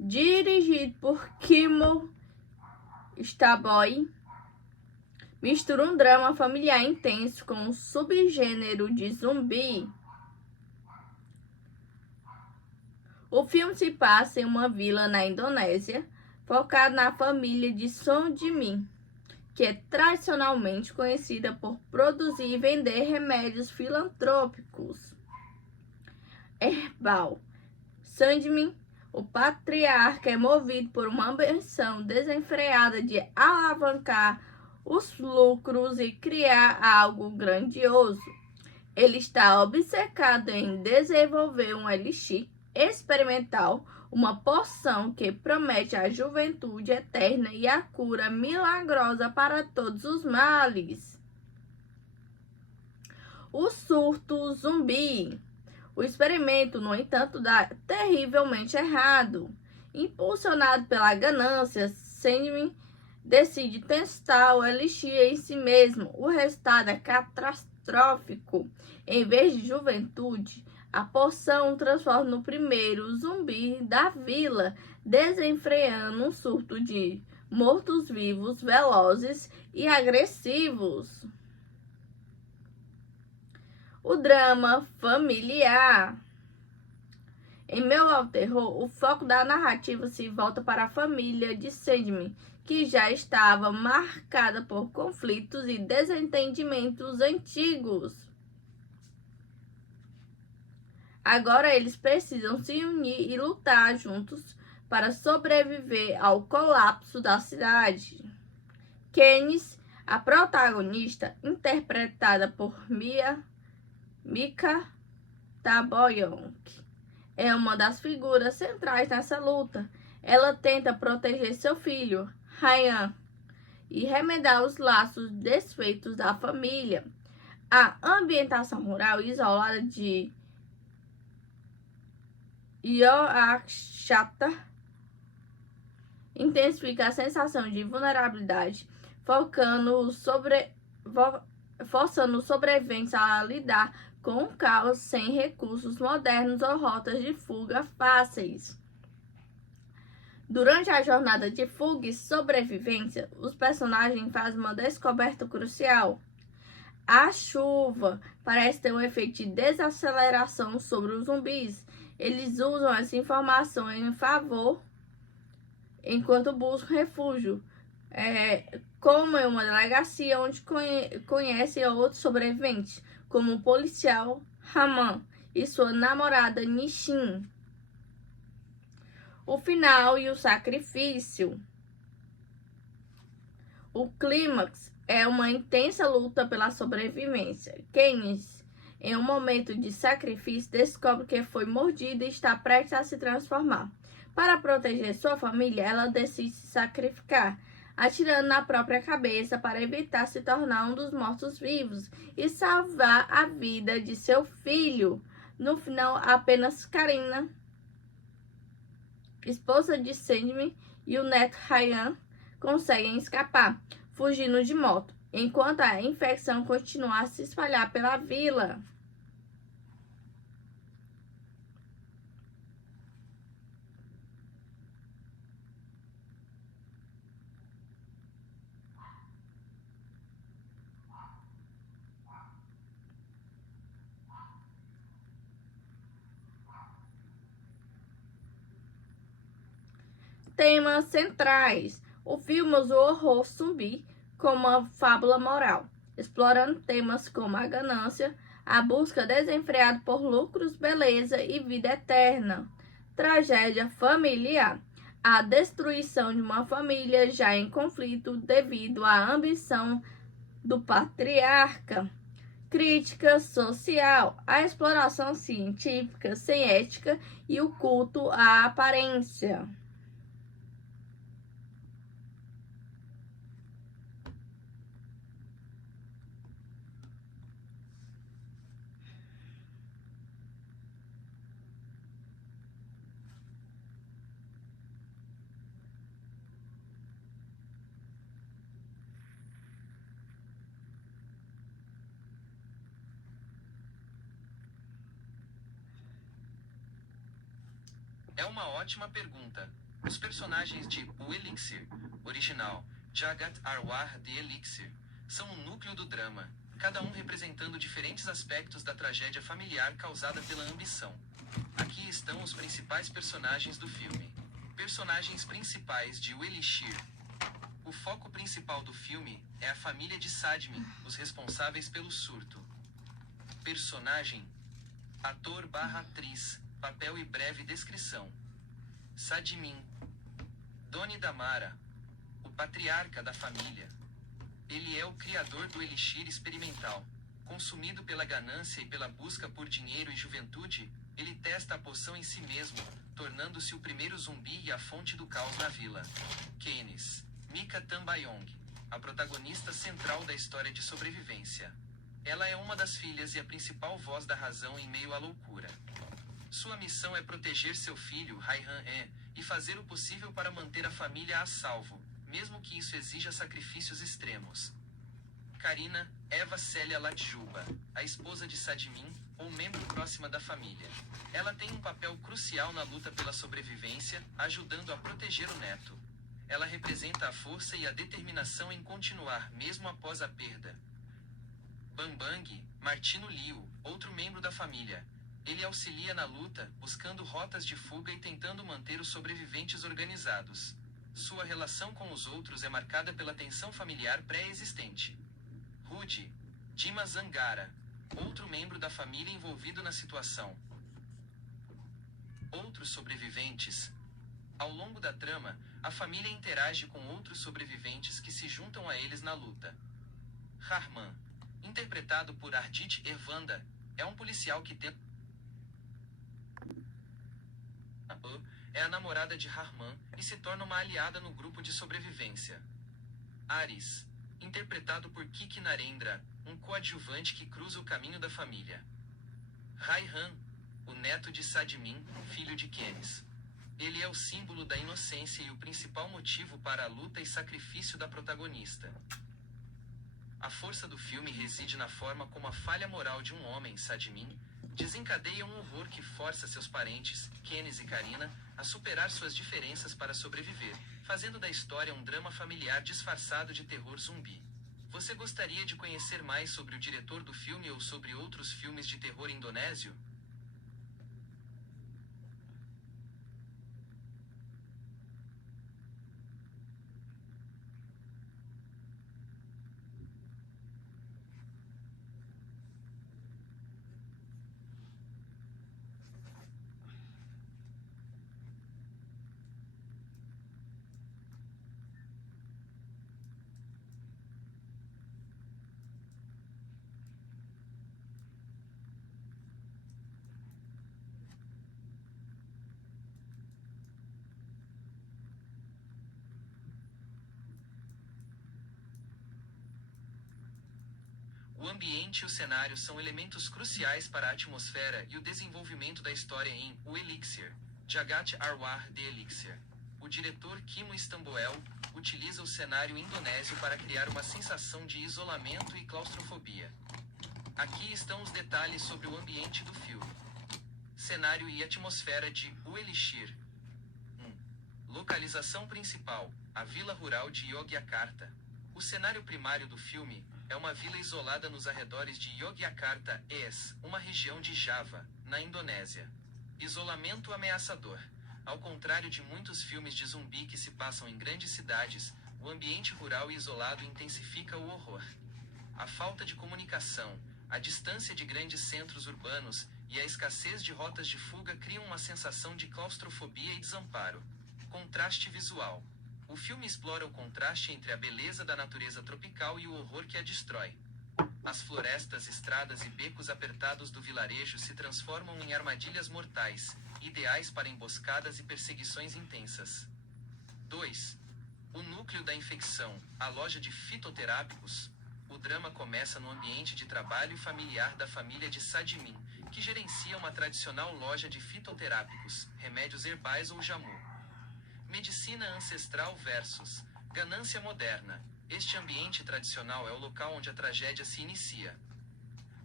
dirigido por Kimo Staboy, mistura um drama familiar intenso com um subgênero de zumbi. O filme se passa em uma vila na Indonésia, focado na família de Sondimin, que é tradicionalmente conhecida por produzir e vender remédios filantrópicos. Herbal. Sondimin, o patriarca, é movido por uma ambição desenfreada de alavancar os lucros e criar algo grandioso. Ele está obcecado em desenvolver um elixir experimental, uma poção que promete a juventude eterna e a cura milagrosa para todos os males. O surto zumbi. O experimento, no entanto, dá terrivelmente errado. Impulsionado pela ganância, Sandman decide testar o elixir em si mesmo. O resultado é catastrófico. Em vez de juventude, a poção transforma no primeiro zumbi da vila, desenfreando um surto de mortos-vivos velozes e agressivos. O drama familiar. Em Meu ao Terror, o foco da narrativa se volta para a família de Sandman, que já estava marcada por conflitos e desentendimentos antigos. Agora eles precisam se unir e lutar juntos para sobreviver ao colapso da cidade. Katniss, a protagonista, interpretada por Mika Taboyonk, é uma das figuras centrais nessa luta. Ela tenta proteger seu filho, Ryan, e remendar os laços desfeitos da família. A ambientação rural isolada de Yorkshire intensifica a sensação de vulnerabilidade, forçando os sobreviventes a lidar com o caos sem recursos modernos ou rotas de fuga fáceis. Durante a jornada de fuga e sobrevivência, os personagens fazem uma descoberta crucial. A chuva parece ter um efeito de desaceleração sobre os zumbis. Eles usam essa informação em favor enquanto buscam refúgio, como em uma delegacia onde conhecem outros sobreviventes, como o policial Raman e sua namorada Nishin. O final e o sacrifício. O clímax é uma intensa luta pela sobrevivência. Katniss, em um momento de sacrifício, descobre que foi mordida e está prestes a se transformar. Para proteger sua família, ela decide se sacrificar, atirando na própria cabeça para evitar se tornar um dos mortos-vivos e salvar a vida de seu filho. No final, apenas Karina, esposa de Sandman, e o neto Ryan conseguem escapar, fugindo de moto, enquanto a infecção continua a se espalhar pela vila. Temas centrais. O filme usa o horror zumbi como uma fábula moral, explorando temas como a ganância, a busca desenfreada por lucros, beleza e vida eterna. Tragédia familiar. A destruição de uma família já em conflito devido à ambição do patriarca. Crítica social. A exploração científica sem ética e o culto à aparência. É uma ótima pergunta. Os personagens de O Elixir, original, Jagat Arwah de Elixir, são o núcleo do drama, cada um representando diferentes aspectos da tragédia familiar causada pela ambição. Aqui estão os principais personagens do filme. Personagens principais de O Elixir. O foco principal do filme é a família de Sandman, os responsáveis pelo surto. Personagem: ator/atriz, papel e breve descrição. Sandman. Doni Damara, o patriarca da família. Ele é o criador do elixir experimental. Consumido pela ganância e pela busca por dinheiro e juventude, ele testa a poção em si mesmo, tornando-se o primeiro zumbi e a fonte do caos na vila. Katniss, Mika Tambayong, a protagonista central da história de sobrevivência. Ela é uma das filhas e a principal voz da razão em meio à loucura. Sua missão é proteger seu filho, Raihan, e fazer o possível para manter a família a salvo, mesmo que isso exija sacrifícios extremos. Karina, Eva Célia Latjuba, a esposa de Sadmin, ou membro próxima da família. Ela tem um papel crucial na luta pela sobrevivência, ajudando a proteger o neto. Ela representa a força e a determinação em continuar mesmo após a perda. Bambang, Martino Liu, outro membro da família. Ele auxilia na luta, buscando rotas de fuga e tentando manter os sobreviventes organizados. Sua relação com os outros é marcada pela tensão familiar pré-existente. Rudy, Dima Zangara, outro membro da família envolvido na situação. Outros sobreviventes. Ao longo da trama, a família interage com outros sobreviventes que se juntam a eles na luta. Harman, interpretado por Ardit Ervanda, é um policial que tenta... é a namorada de Harman e se torna uma aliada no grupo de sobrevivência. Aris, interpretado por Kiki Narendra, um coadjuvante que cruza o caminho da família. Raihan, o neto de Sadmin, filho de Katniss. Ele é o símbolo da inocência e o principal motivo para a luta e sacrifício da protagonista. A força do filme reside na forma como a falha moral de um homem, Sadmin, desencadeia um horror que força seus parentes, Katniss e Karina, a superar suas diferenças para sobreviver, fazendo da história um drama familiar disfarçado de terror zumbi. Você gostaria de conhecer mais sobre o diretor do filme ou sobre outros filmes de terror indonésio? O ambiente e o cenário são elementos cruciais para a atmosfera e o desenvolvimento da história em O Elixir, Jagat Arwah de Elixir. O diretor Kimo Istanbul utiliza o cenário indonésio para criar uma sensação de isolamento e claustrofobia. Aqui estão os detalhes sobre o ambiente do filme. Cenário e atmosfera de O Elixir. 1. Localização principal: a vila rural de Yogyakarta. O cenário primário do filme é uma vila isolada nos arredores de Yogyakarta, uma região de Java, na Indonésia. Isolamento ameaçador. Ao contrário de muitos filmes de zumbi que se passam em grandes cidades, o ambiente rural e isolado intensifica o horror. A falta de comunicação, a distância de grandes centros urbanos e a escassez de rotas de fuga criam uma sensação de claustrofobia e desamparo. Contraste visual. O filme explora o contraste entre a beleza da natureza tropical e o horror que a destrói. As florestas, estradas e becos apertados do vilarejo se transformam em armadilhas mortais, ideais para emboscadas e perseguições intensas. 2. O núcleo da infecção, a loja de fitoterápicos. O drama começa no ambiente de trabalho familiar da família de Sadmin, que gerencia uma tradicional loja de fitoterápicos, remédios herbais ou jamu. Medicina ancestral versus ganância moderna. Este ambiente tradicional é o local onde a tragédia se inicia.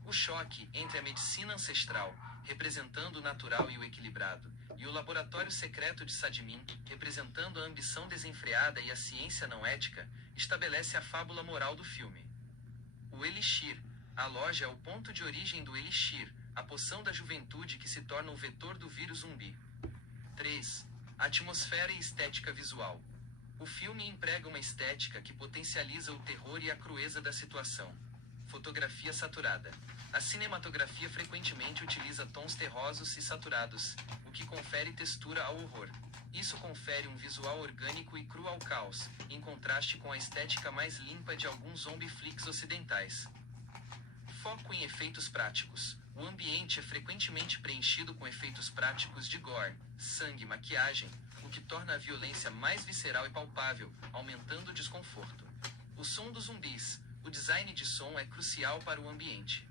O choque entre a medicina ancestral, representando o natural e o equilibrado, e o laboratório secreto de Sadmin, representando a ambição desenfreada e a ciência não ética, estabelece a fábula moral do filme. O Elixir. A loja é o ponto de origem do Elixir, a poção da juventude que se torna o vetor do vírus zumbi. 3. Atmosfera e estética visual. O filme emprega uma estética que potencializa o terror e a crueza da situação. Fotografia saturada. A cinematografia frequentemente utiliza tons terrosos e saturados, o que confere textura ao horror. Isso confere um visual orgânico e cru ao caos, em contraste com a estética mais limpa de alguns zombie flicks ocidentais. Foco em efeitos práticos. O ambiente é frequentemente preenchido com efeitos práticos de gore, sangue e maquiagem, o que torna a violência mais visceral e palpável, aumentando o desconforto. O som dos zumbis. O design de som é crucial para o ambiente.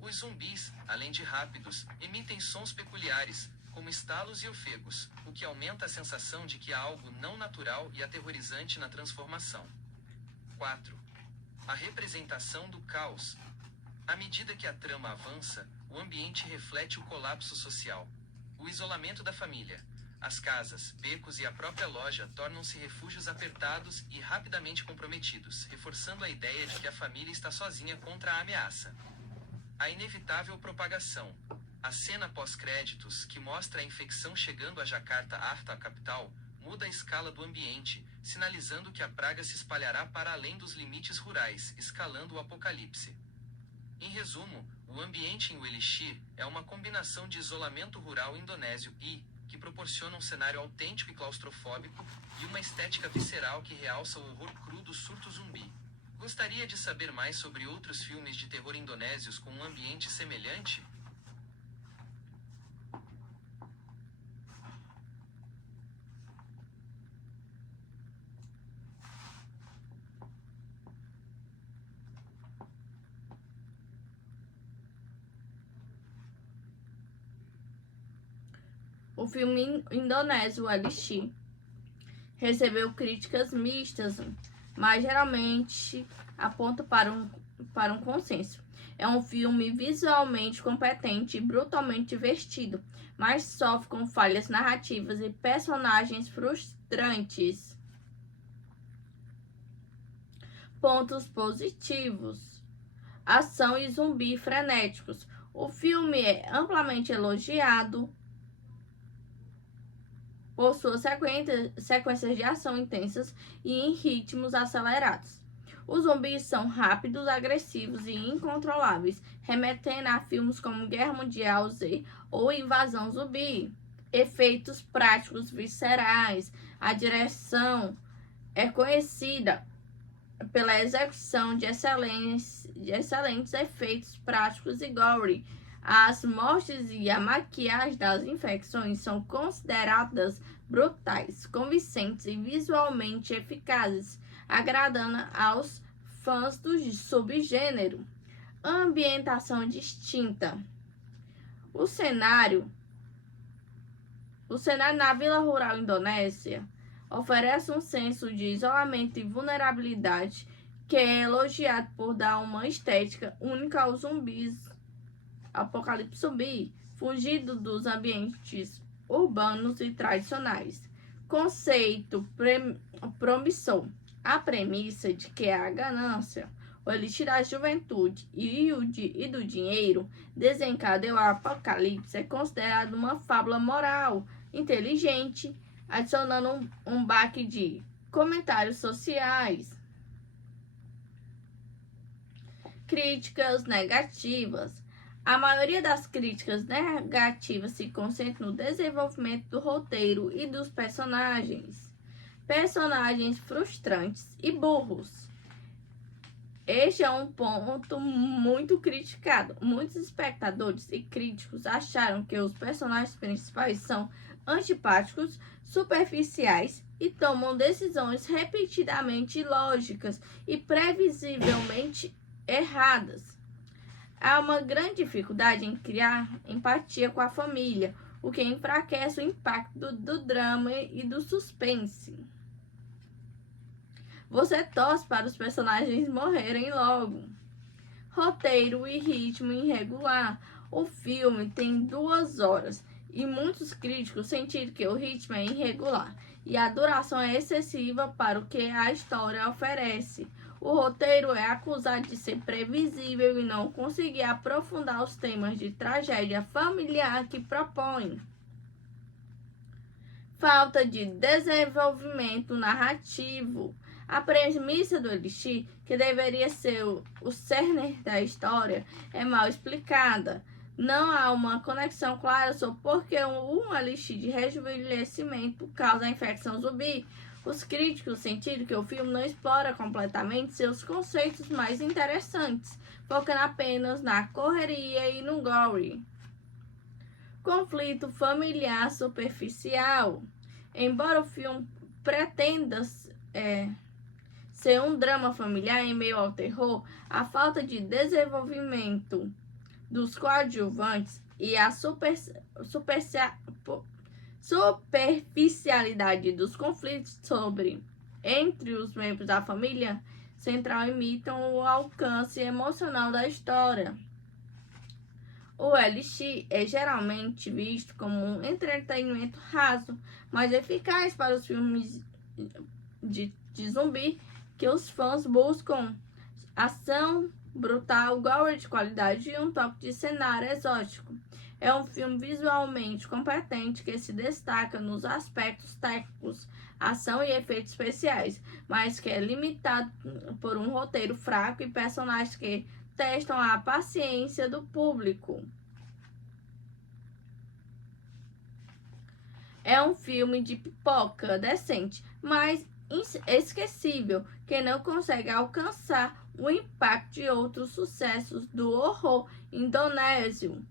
Os zumbis, além de rápidos, emitem sons peculiares, como estalos e ofegos, o que aumenta a sensação de que há algo não natural e aterrorizante na transformação. 4. A representação do caos. À medida que a trama avança, o ambiente reflete o colapso social. O isolamento da família. As casas, becos e a própria loja tornam-se refúgios apertados e rapidamente comprometidos, reforçando a ideia de que a família está sozinha contra a ameaça. A inevitável propagação. A cena pós-créditos, que mostra a infecção chegando a Jakarta, a capital, muda a escala do ambiente, sinalizando que a praga se espalhará para além dos limites rurais, escalando o apocalipse. Em resumo, o ambiente em O Elixir é uma combinação de isolamento rural indonésio que proporciona um cenário autêntico e claustrofóbico, e uma estética visceral que realça o horror cru do surto zumbi. Gostaria de saber mais sobre outros filmes de terror indonésios com um ambiente semelhante? O filme indonésio O Elixir recebeu críticas mistas, mas geralmente aponta para um consenso. É um filme visualmente competente e brutalmente divertido, mas sofre com falhas narrativas e personagens frustrantes. Pontos positivos: ação e zumbi frenéticos. O filme é amplamente elogiado por suas sequências de ação intensas e em ritmos acelerados. Os zumbis são rápidos, agressivos e incontroláveis, remetendo a filmes como Guerra Mundial Z ou Invasão Zumbi. Efeitos práticos viscerais. A direção é conhecida pela execução de excelentes efeitos práticos e gore. As mortes e a maquiagem das infecções são consideradas brutais, convincentes e visualmente eficazes, agradando aos fãs do subgênero. Ambientação distinta. O cenário na Vila Rural Indonésia oferece um senso de isolamento e vulnerabilidade que é elogiado por dar uma estética única aos zumbis. Apocalipse zumbi, fugido dos ambientes urbanos e tradicionais. Conceito promissor. A premissa de que a ganância, o elixir da juventude e do dinheiro desencadeia o apocalipse é considerado uma fábula moral inteligente, adicionando um baque de comentários sociais. Críticas negativas. A maioria das críticas negativas se concentra no desenvolvimento do roteiro e dos personagens. Personagens frustrantes e burros. Este é um ponto muito criticado. Muitos espectadores e críticos acharam que os personagens principais são antipáticos, superficiais e tomam decisões repetidamente ilógicas e previsivelmente erradas. Há uma grande dificuldade em criar empatia com a família, o que enfraquece o impacto do drama e do suspense. Você torce para os personagens morrerem logo. Roteiro e ritmo irregular. O filme tem 2 horas e muitos críticos sentiram que o ritmo é irregular e a duração é excessiva para o que a história oferece. O roteiro é acusado de ser previsível e não conseguir aprofundar os temas de tragédia familiar que propõe. Falta de desenvolvimento narrativo. A premissa do Elixir, que deveria ser o cerne da história, é mal explicada. Não há uma conexão clara sobre por que um elixir de rejuvenescimento causa a infecção zumbi. Os críticos sentiram que o filme não explora completamente seus conceitos mais interessantes, focando apenas na correria e no gore. Conflito familiar superficial. Embora o filme pretenda ser um drama familiar em meio ao terror, a falta de desenvolvimento dos coadjuvantes e a superficialidade dos conflitos entre os membros da família central imitam o alcance emocional da história. O Elixir é geralmente visto como um entretenimento raso, mas eficaz para os filmes de zumbi que os fãs buscam ação brutal, gore de qualidade e um toque de cenário exótico. É um filme visualmente competente que se destaca nos aspectos técnicos, ação e efeitos especiais, mas que é limitado por um roteiro fraco e personagens que testam a paciência do público. É um filme de pipoca decente, mas esquecível, que não consegue alcançar o impacto de outros sucessos do horror indonésio.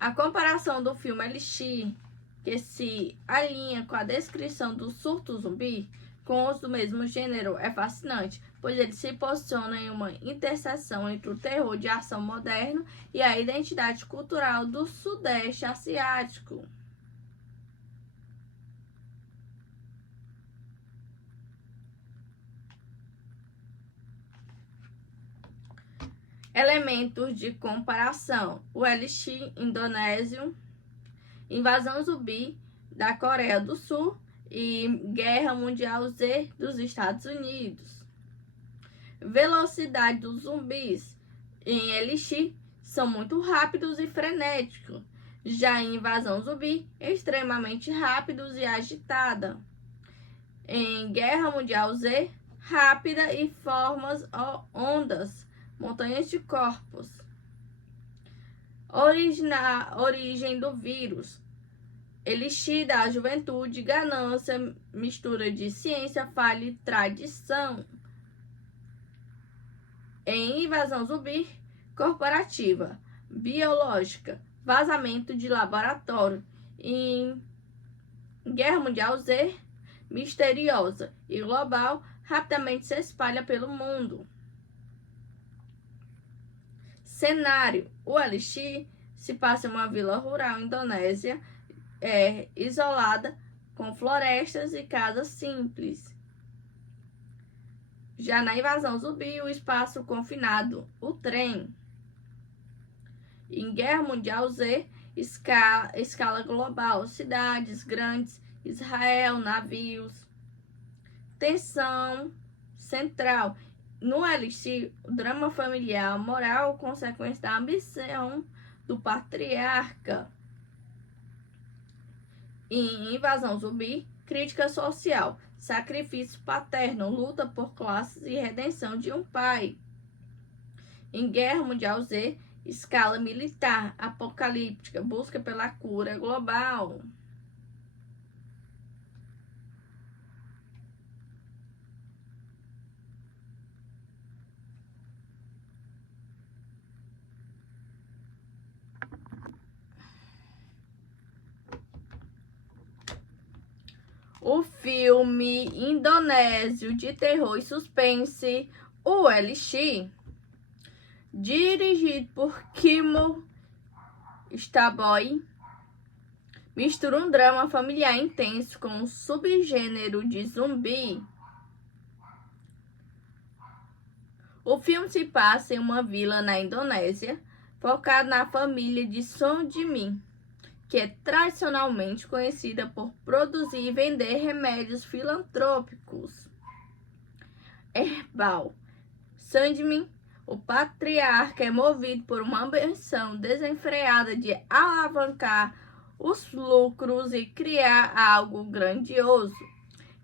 A comparação do filme Elixir, que se alinha com a descrição do surto zumbi, com os do mesmo gênero, é fascinante, pois ele se posiciona em uma interseção entre o terror de ação moderno e a identidade cultural do Sudeste Asiático. Elementos de comparação: o Elixir indonésio, invasão zumbi da Coreia do Sul e Guerra Mundial Z dos Estados Unidos. Velocidade dos zumbis em Elixir são muito rápidos e frenéticos, já em invasão zumbi, extremamente rápidos e agitada. Em Guerra Mundial Z, rápida e formas ondas, montanhas de corpos. Origem do vírus. Elixir da juventude, ganância, mistura de ciência, falha e tradição. Em invasão zumbi, corporativa, biológica, vazamento de laboratório. Em Guerra Mundial Z, misteriosa e global, rapidamente se espalha pelo mundo. Cenário: o Elixir se passa em uma vila rural indonésia, isolada, com florestas e casas simples. Já na invasão zumbi, o espaço confinado, o trem. Em Guerra Mundial Z, escala global, cidades grandes, Israel, navios. Tensão central. No Elixir, o drama familiar, moral, consequência da ambição do patriarca. Em invasão zumbi, crítica social, sacrifício paterno, luta por classes e redenção de um pai. Em Guerra Mundial Z, escala militar, apocalíptica, busca pela cura global. O filme indonésio de terror e suspense, o Elixir, dirigido por Kimo Staboy, mistura um drama familiar intenso com um subgênero de zumbi. O filme se passa em uma vila na Indonésia, focado na família de Sondimin, que é tradicionalmente conhecida por produzir e vender remédios filantrópicos. Herbal. Sondimin, o patriarca, é movido por uma ambição desenfreada de alavancar os lucros e criar algo grandioso.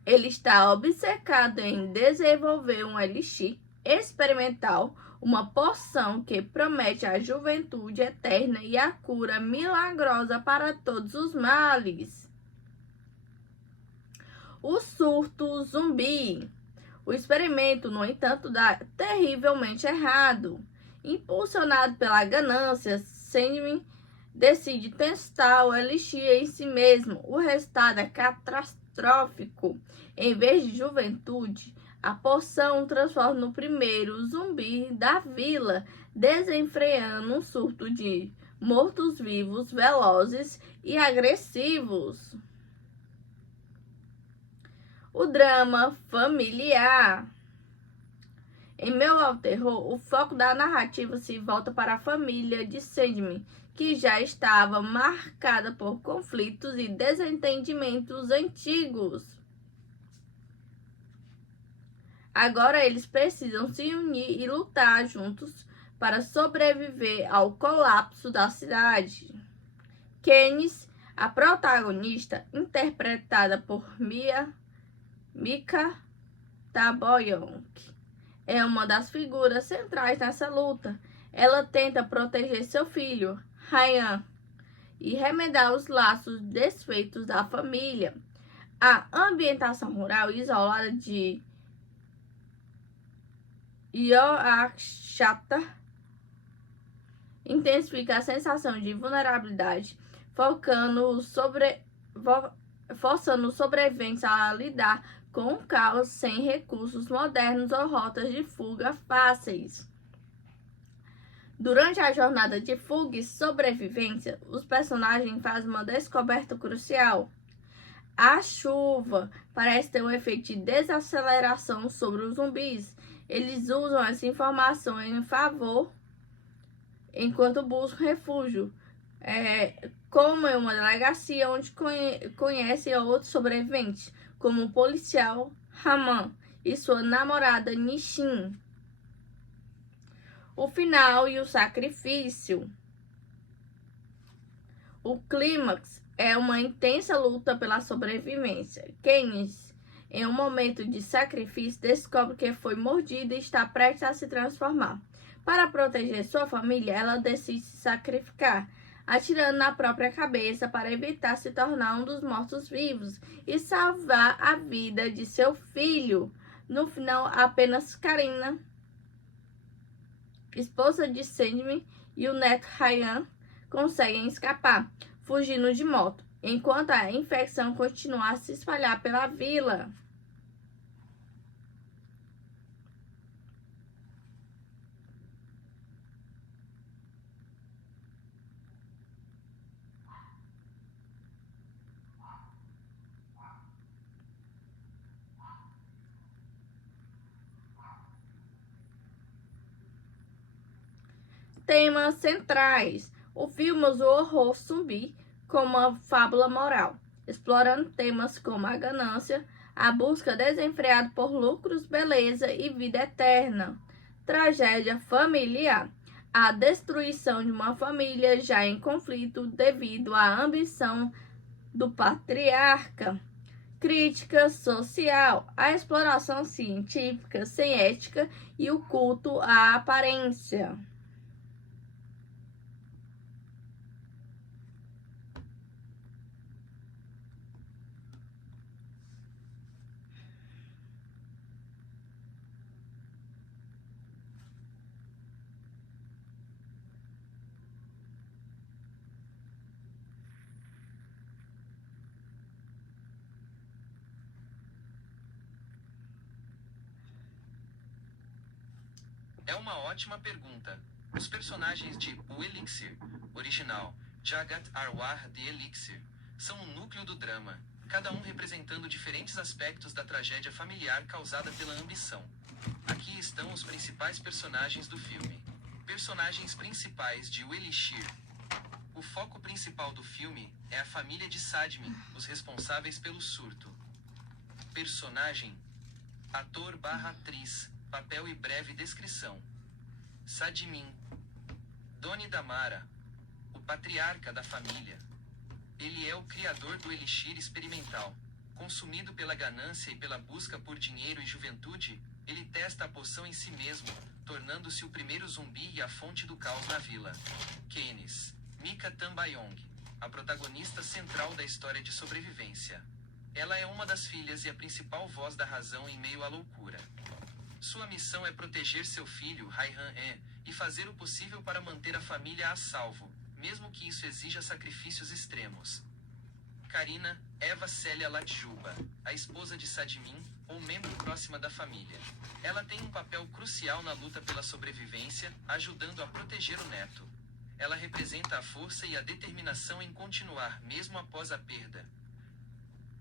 Ele está obcecado em desenvolver um elixir experimental, uma poção que promete a juventude eterna e a cura milagrosa para todos os males. O surto zumbi. O experimento, no entanto, dá terrivelmente errado. Impulsionado pela ganância, Sandman decide testar o elixir em si mesmo. O resultado é catastrófico. Em vez de juventude, a poção o transforma no primeiro zumbi da vila, desenfreando um surto de mortos-vivos velozes e agressivos. O drama familiar. Em Meu ao Terror, o foco da narrativa se volta para a família de Sandman, que já estava marcada por conflitos e desentendimentos antigos. Agora eles precisam se unir e lutar juntos para sobreviver ao colapso da cidade. Katniss, a protagonista, interpretada por Mika Taboyonk, é uma das figuras centrais nessa luta. Ela tenta proteger seu filho, Ryan, e remendar os laços desfeitos da família. A ambientação rural isolada de Yorkshire intensifica a sensação de vulnerabilidade, forçando os sobreviventes a lidar com o caos sem recursos modernos ou rotas de fuga fáceis. Durante a jornada de fuga e sobrevivência, os personagens fazem uma descoberta crucial. A chuva parece ter um efeito de desaceleração sobre os zumbis. Eles usam essa informação em favor enquanto buscam refúgio, como em uma delegacia onde conhecem outros sobreviventes, como o policial Raman e sua namorada Nishin. O final e o sacrifício. O clímax é uma intensa luta pela sobrevivência. Katniss, em um momento de sacrifício, descobre que foi mordida e está prestes a se transformar. Para proteger sua família, ela decide se sacrificar, atirando na própria cabeça para evitar se tornar um dos mortos-vivos e salvar a vida de seu filho. No final, apenas Karina, esposa de Sandman, e o neto Ryan conseguem escapar, fugindo de moto, enquanto a infecção continua a se espalhar pela vila. Temas centrais. O filme usou o horror zumbi como uma fábula moral, explorando temas como a ganância, a busca desenfreada por lucros, beleza e vida eterna. Tragédia familiar. A destruição de uma família já em conflito devido à ambição do patriarca. Crítica social. A exploração científica sem ética e o culto à aparência. É uma ótima pergunta. Os personagens de O Elixir, original, Jagat Arwah de Elixir, são o núcleo do drama, cada um representando diferentes aspectos da tragédia familiar causada pela ambição. Aqui estão os principais personagens do filme. Personagens principais de O Elixir. O foco principal do filme é a família de Sandman, os responsáveis pelo surto. Personagem, ator/atriz, papel e breve descrição. Sandman, Doni Damara, o patriarca da família. Ele é o criador do elixir experimental. Consumido pela ganância e pela busca por dinheiro e juventude, ele testa a poção em si mesmo, tornando-se o primeiro zumbi e a fonte do caos na vila. Katniss, Mika Tambayong, a protagonista central da história de sobrevivência. Ela é uma das filhas e a principal voz da razão em meio à loucura. Sua missão é proteger seu filho, Raihan, e fazer o possível para manter a família a salvo, mesmo que isso exija sacrifícios extremos. Karina, Eva Célia Latjuba, a esposa de Sadmin, ou membro próxima da família. Ela tem um papel crucial na luta pela sobrevivência, ajudando a proteger o neto. Ela representa a força e a determinação em continuar mesmo após a perda.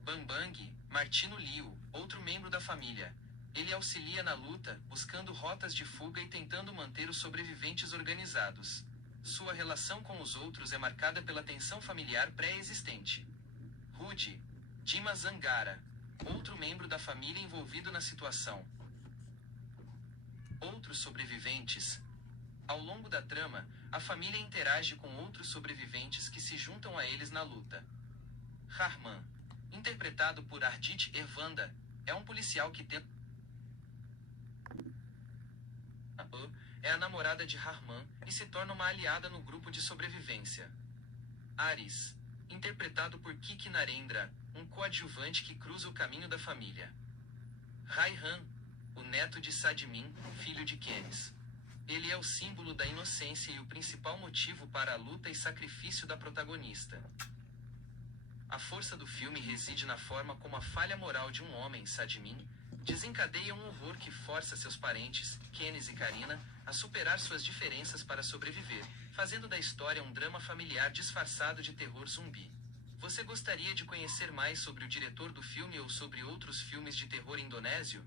Bambang, Martino Liu, outro membro da família. Ele auxilia na luta, buscando rotas de fuga e tentando manter os sobreviventes organizados. Sua relação com os outros é marcada pela tensão familiar pré-existente. Rudy, Dima Zangara, outro membro da família envolvido na situação. Outros sobreviventes. Ao longo da trama, a família interage com outros sobreviventes que se juntam a eles na luta. Harman, interpretado por Ardit Ervanda, é um policial que tenta... é a namorada de Harman e se torna uma aliada no grupo de sobrevivência. Aris, interpretado por Kiki Narendra, um coadjuvante que cruza o caminho da família. Raihan, o neto de Sadmin, filho de Kenes. Ele é o símbolo da inocência e o principal motivo para a luta e sacrifício da protagonista. A força do filme reside na forma como a falha moral de um homem, Sadmin, desencadeia um horror que força seus parentes, Kenes e Karina, a superar suas diferenças para sobreviver, fazendo da história um drama familiar disfarçado de terror zumbi. Você gostaria de conhecer mais sobre o diretor do filme ou sobre outros filmes de terror indonésio?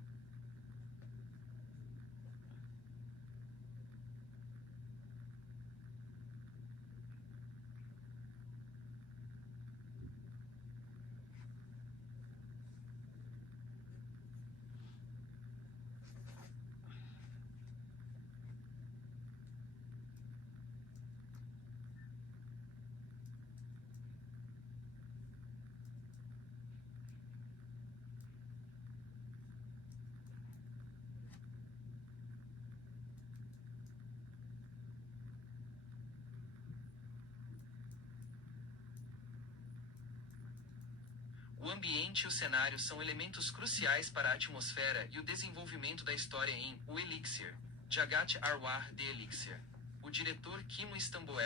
O ambiente e o cenário são elementos cruciais para a atmosfera e o desenvolvimento da história em O Elixir, Jagat Arwah The Elixir. O diretor Kimo Istanbul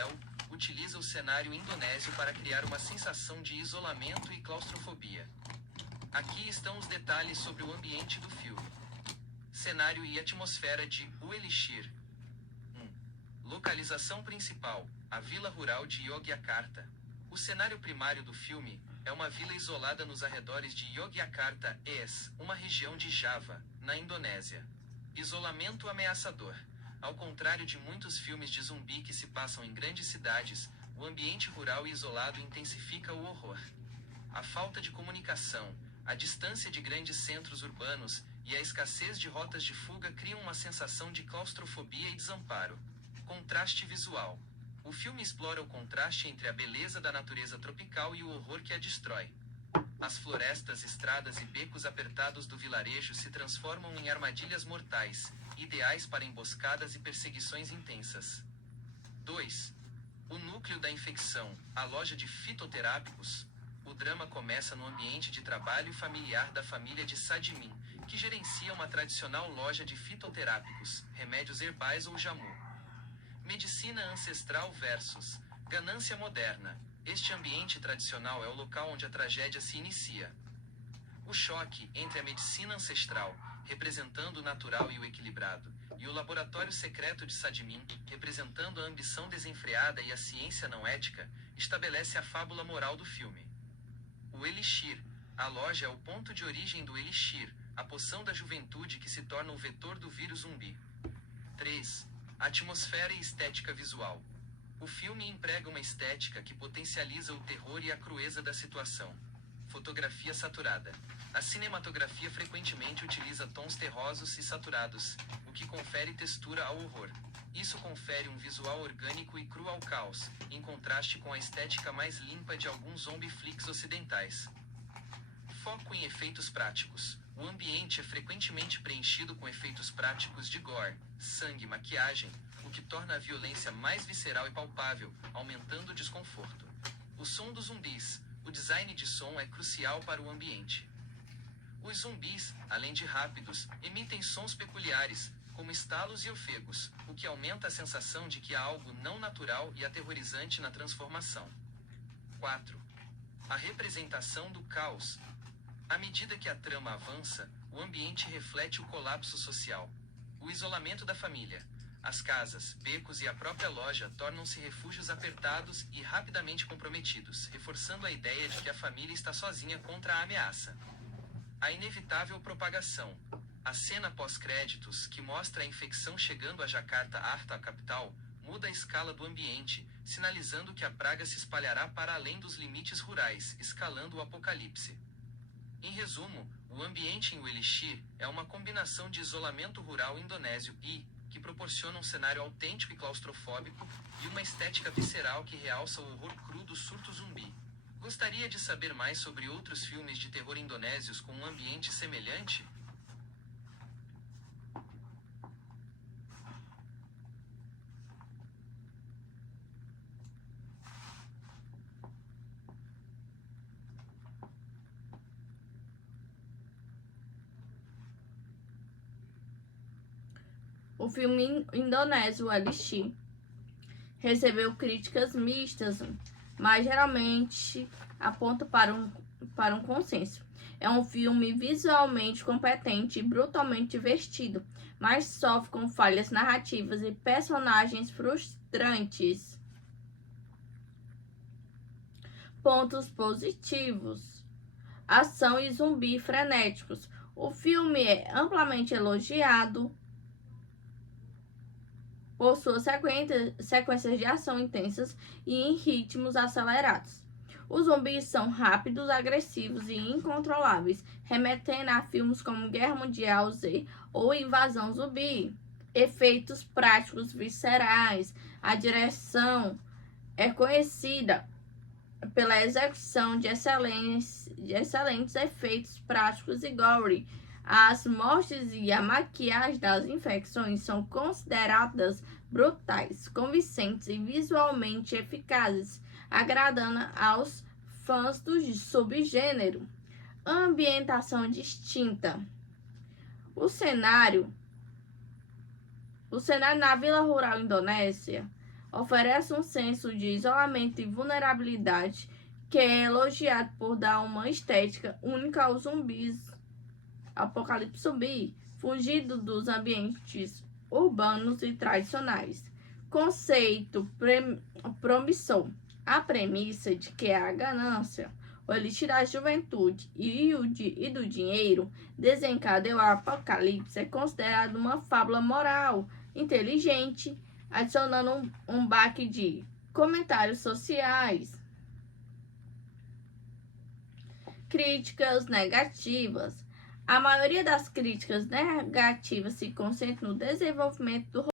utiliza o cenário indonésio para criar uma sensação de isolamento e claustrofobia. Aqui estão os detalhes sobre o ambiente do filme. Cenário e atmosfera de O Elixir. 1. Localização principal, a vila rural de Yogyakarta. O cenário primário do filme é uma vila isolada nos arredores de Yogyakarta, uma região de Java, na Indonésia. Isolamento ameaçador. Ao contrário de muitos filmes de zumbi que se passam em grandes cidades, o ambiente rural e isolado intensifica o horror. A falta de comunicação, a distância de grandes centros urbanos e a escassez de rotas de fuga criam uma sensação de claustrofobia e desamparo. Contraste visual. O filme explora o contraste entre a beleza da natureza tropical e o horror que a destrói. As florestas, estradas e becos apertados do vilarejo se transformam em armadilhas mortais, ideais para emboscadas e perseguições intensas. 2. O núcleo da infecção, a loja de fitoterápicos. O drama começa no ambiente de trabalho familiar da família de Sadmin, que gerencia uma tradicional loja de fitoterápicos, remédios herbais ou jamu. Medicina ancestral versus ganância moderna. Este ambiente tradicional é o local onde a tragédia se inicia. O choque entre a medicina ancestral, representando o natural e o equilibrado, e o laboratório secreto de Sadmin, representando a ambição desenfreada e a ciência não ética, estabelece a fábula moral do filme. O Elixir. A loja é o ponto de origem do Elixir, a poção da juventude que se torna o vetor do vírus zumbi. 3. Atmosfera e estética visual. O filme emprega uma estética que potencializa o terror e a crueza da situação. Fotografia saturada. A cinematografia frequentemente utiliza tons terrosos e saturados, o que confere textura ao horror. Isso confere um visual orgânico e cru ao caos, em contraste com a estética mais limpa de alguns zombie flicks ocidentais. Foco em efeitos práticos. O ambiente é frequentemente preenchido com efeitos práticos de gore, sangue e maquiagem, o que torna a violência mais visceral e palpável, aumentando o desconforto. O som dos zumbis. o design de som é crucial para o ambiente. Os zumbis, além de rápidos, emitem sons peculiares, como estalos e ofegos, o que aumenta a sensação de que há algo não natural e aterrorizante na transformação. 4. A representação do caos. À medida que a trama avança, o ambiente reflete o colapso social. O isolamento da família. As casas, becos e a própria loja tornam-se refúgios apertados e rapidamente comprometidos, reforçando a ideia de que a família está sozinha contra a ameaça. A inevitável propagação. A cena pós-créditos, que mostra a infecção chegando a Jakarta, a capital, muda a escala do ambiente, sinalizando que a praga se espalhará para além dos limites rurais, escalando o apocalipse. Em resumo, o ambiente em O Elixir é uma combinação de isolamento rural indonésio que proporciona um cenário autêntico e claustrofóbico, e uma estética visceral que realça o horror cru do surto zumbi. Gostaria de saber mais sobre outros filmes de terror indonésios com um ambiente semelhante? O filme indonésio Elixir recebeu críticas mistas, mas geralmente aponta para um consenso. É um filme visualmente competente e brutalmente divertido, mas sofre com falhas narrativas e personagens frustrantes. Pontos positivos: ação e zumbi frenéticos. O filme é amplamente elogiado por suas sequências de ação intensas e em ritmos acelerados. Os zumbis são rápidos, agressivos e incontroláveis, remetendo a filmes como Guerra Mundial Z ou Invasão Zumbi. Efeitos práticos viscerais. A direção é conhecida pela execução de excelentes efeitos práticos e gore. As mortes e a maquiagem das infecções são consideradas brutais, convincentes e visualmente eficazes, agradando aos fãs do subgênero. Ambientação distinta. O cenário na Vila Rural Indonésia oferece um senso de isolamento e vulnerabilidade que é elogiado por dar uma estética única aos zumbis. Apocalipse zumbi, fugido dos ambientes urbanos e tradicionais. Conceito promissor. A premissa de que a ganância, o elixir da juventude e do dinheiro desencadeou o apocalipse é considerado uma fábula moral inteligente, adicionando um baque de comentários sociais. Críticas negativas. A maioria das críticas negativas se concentra no desenvolvimento do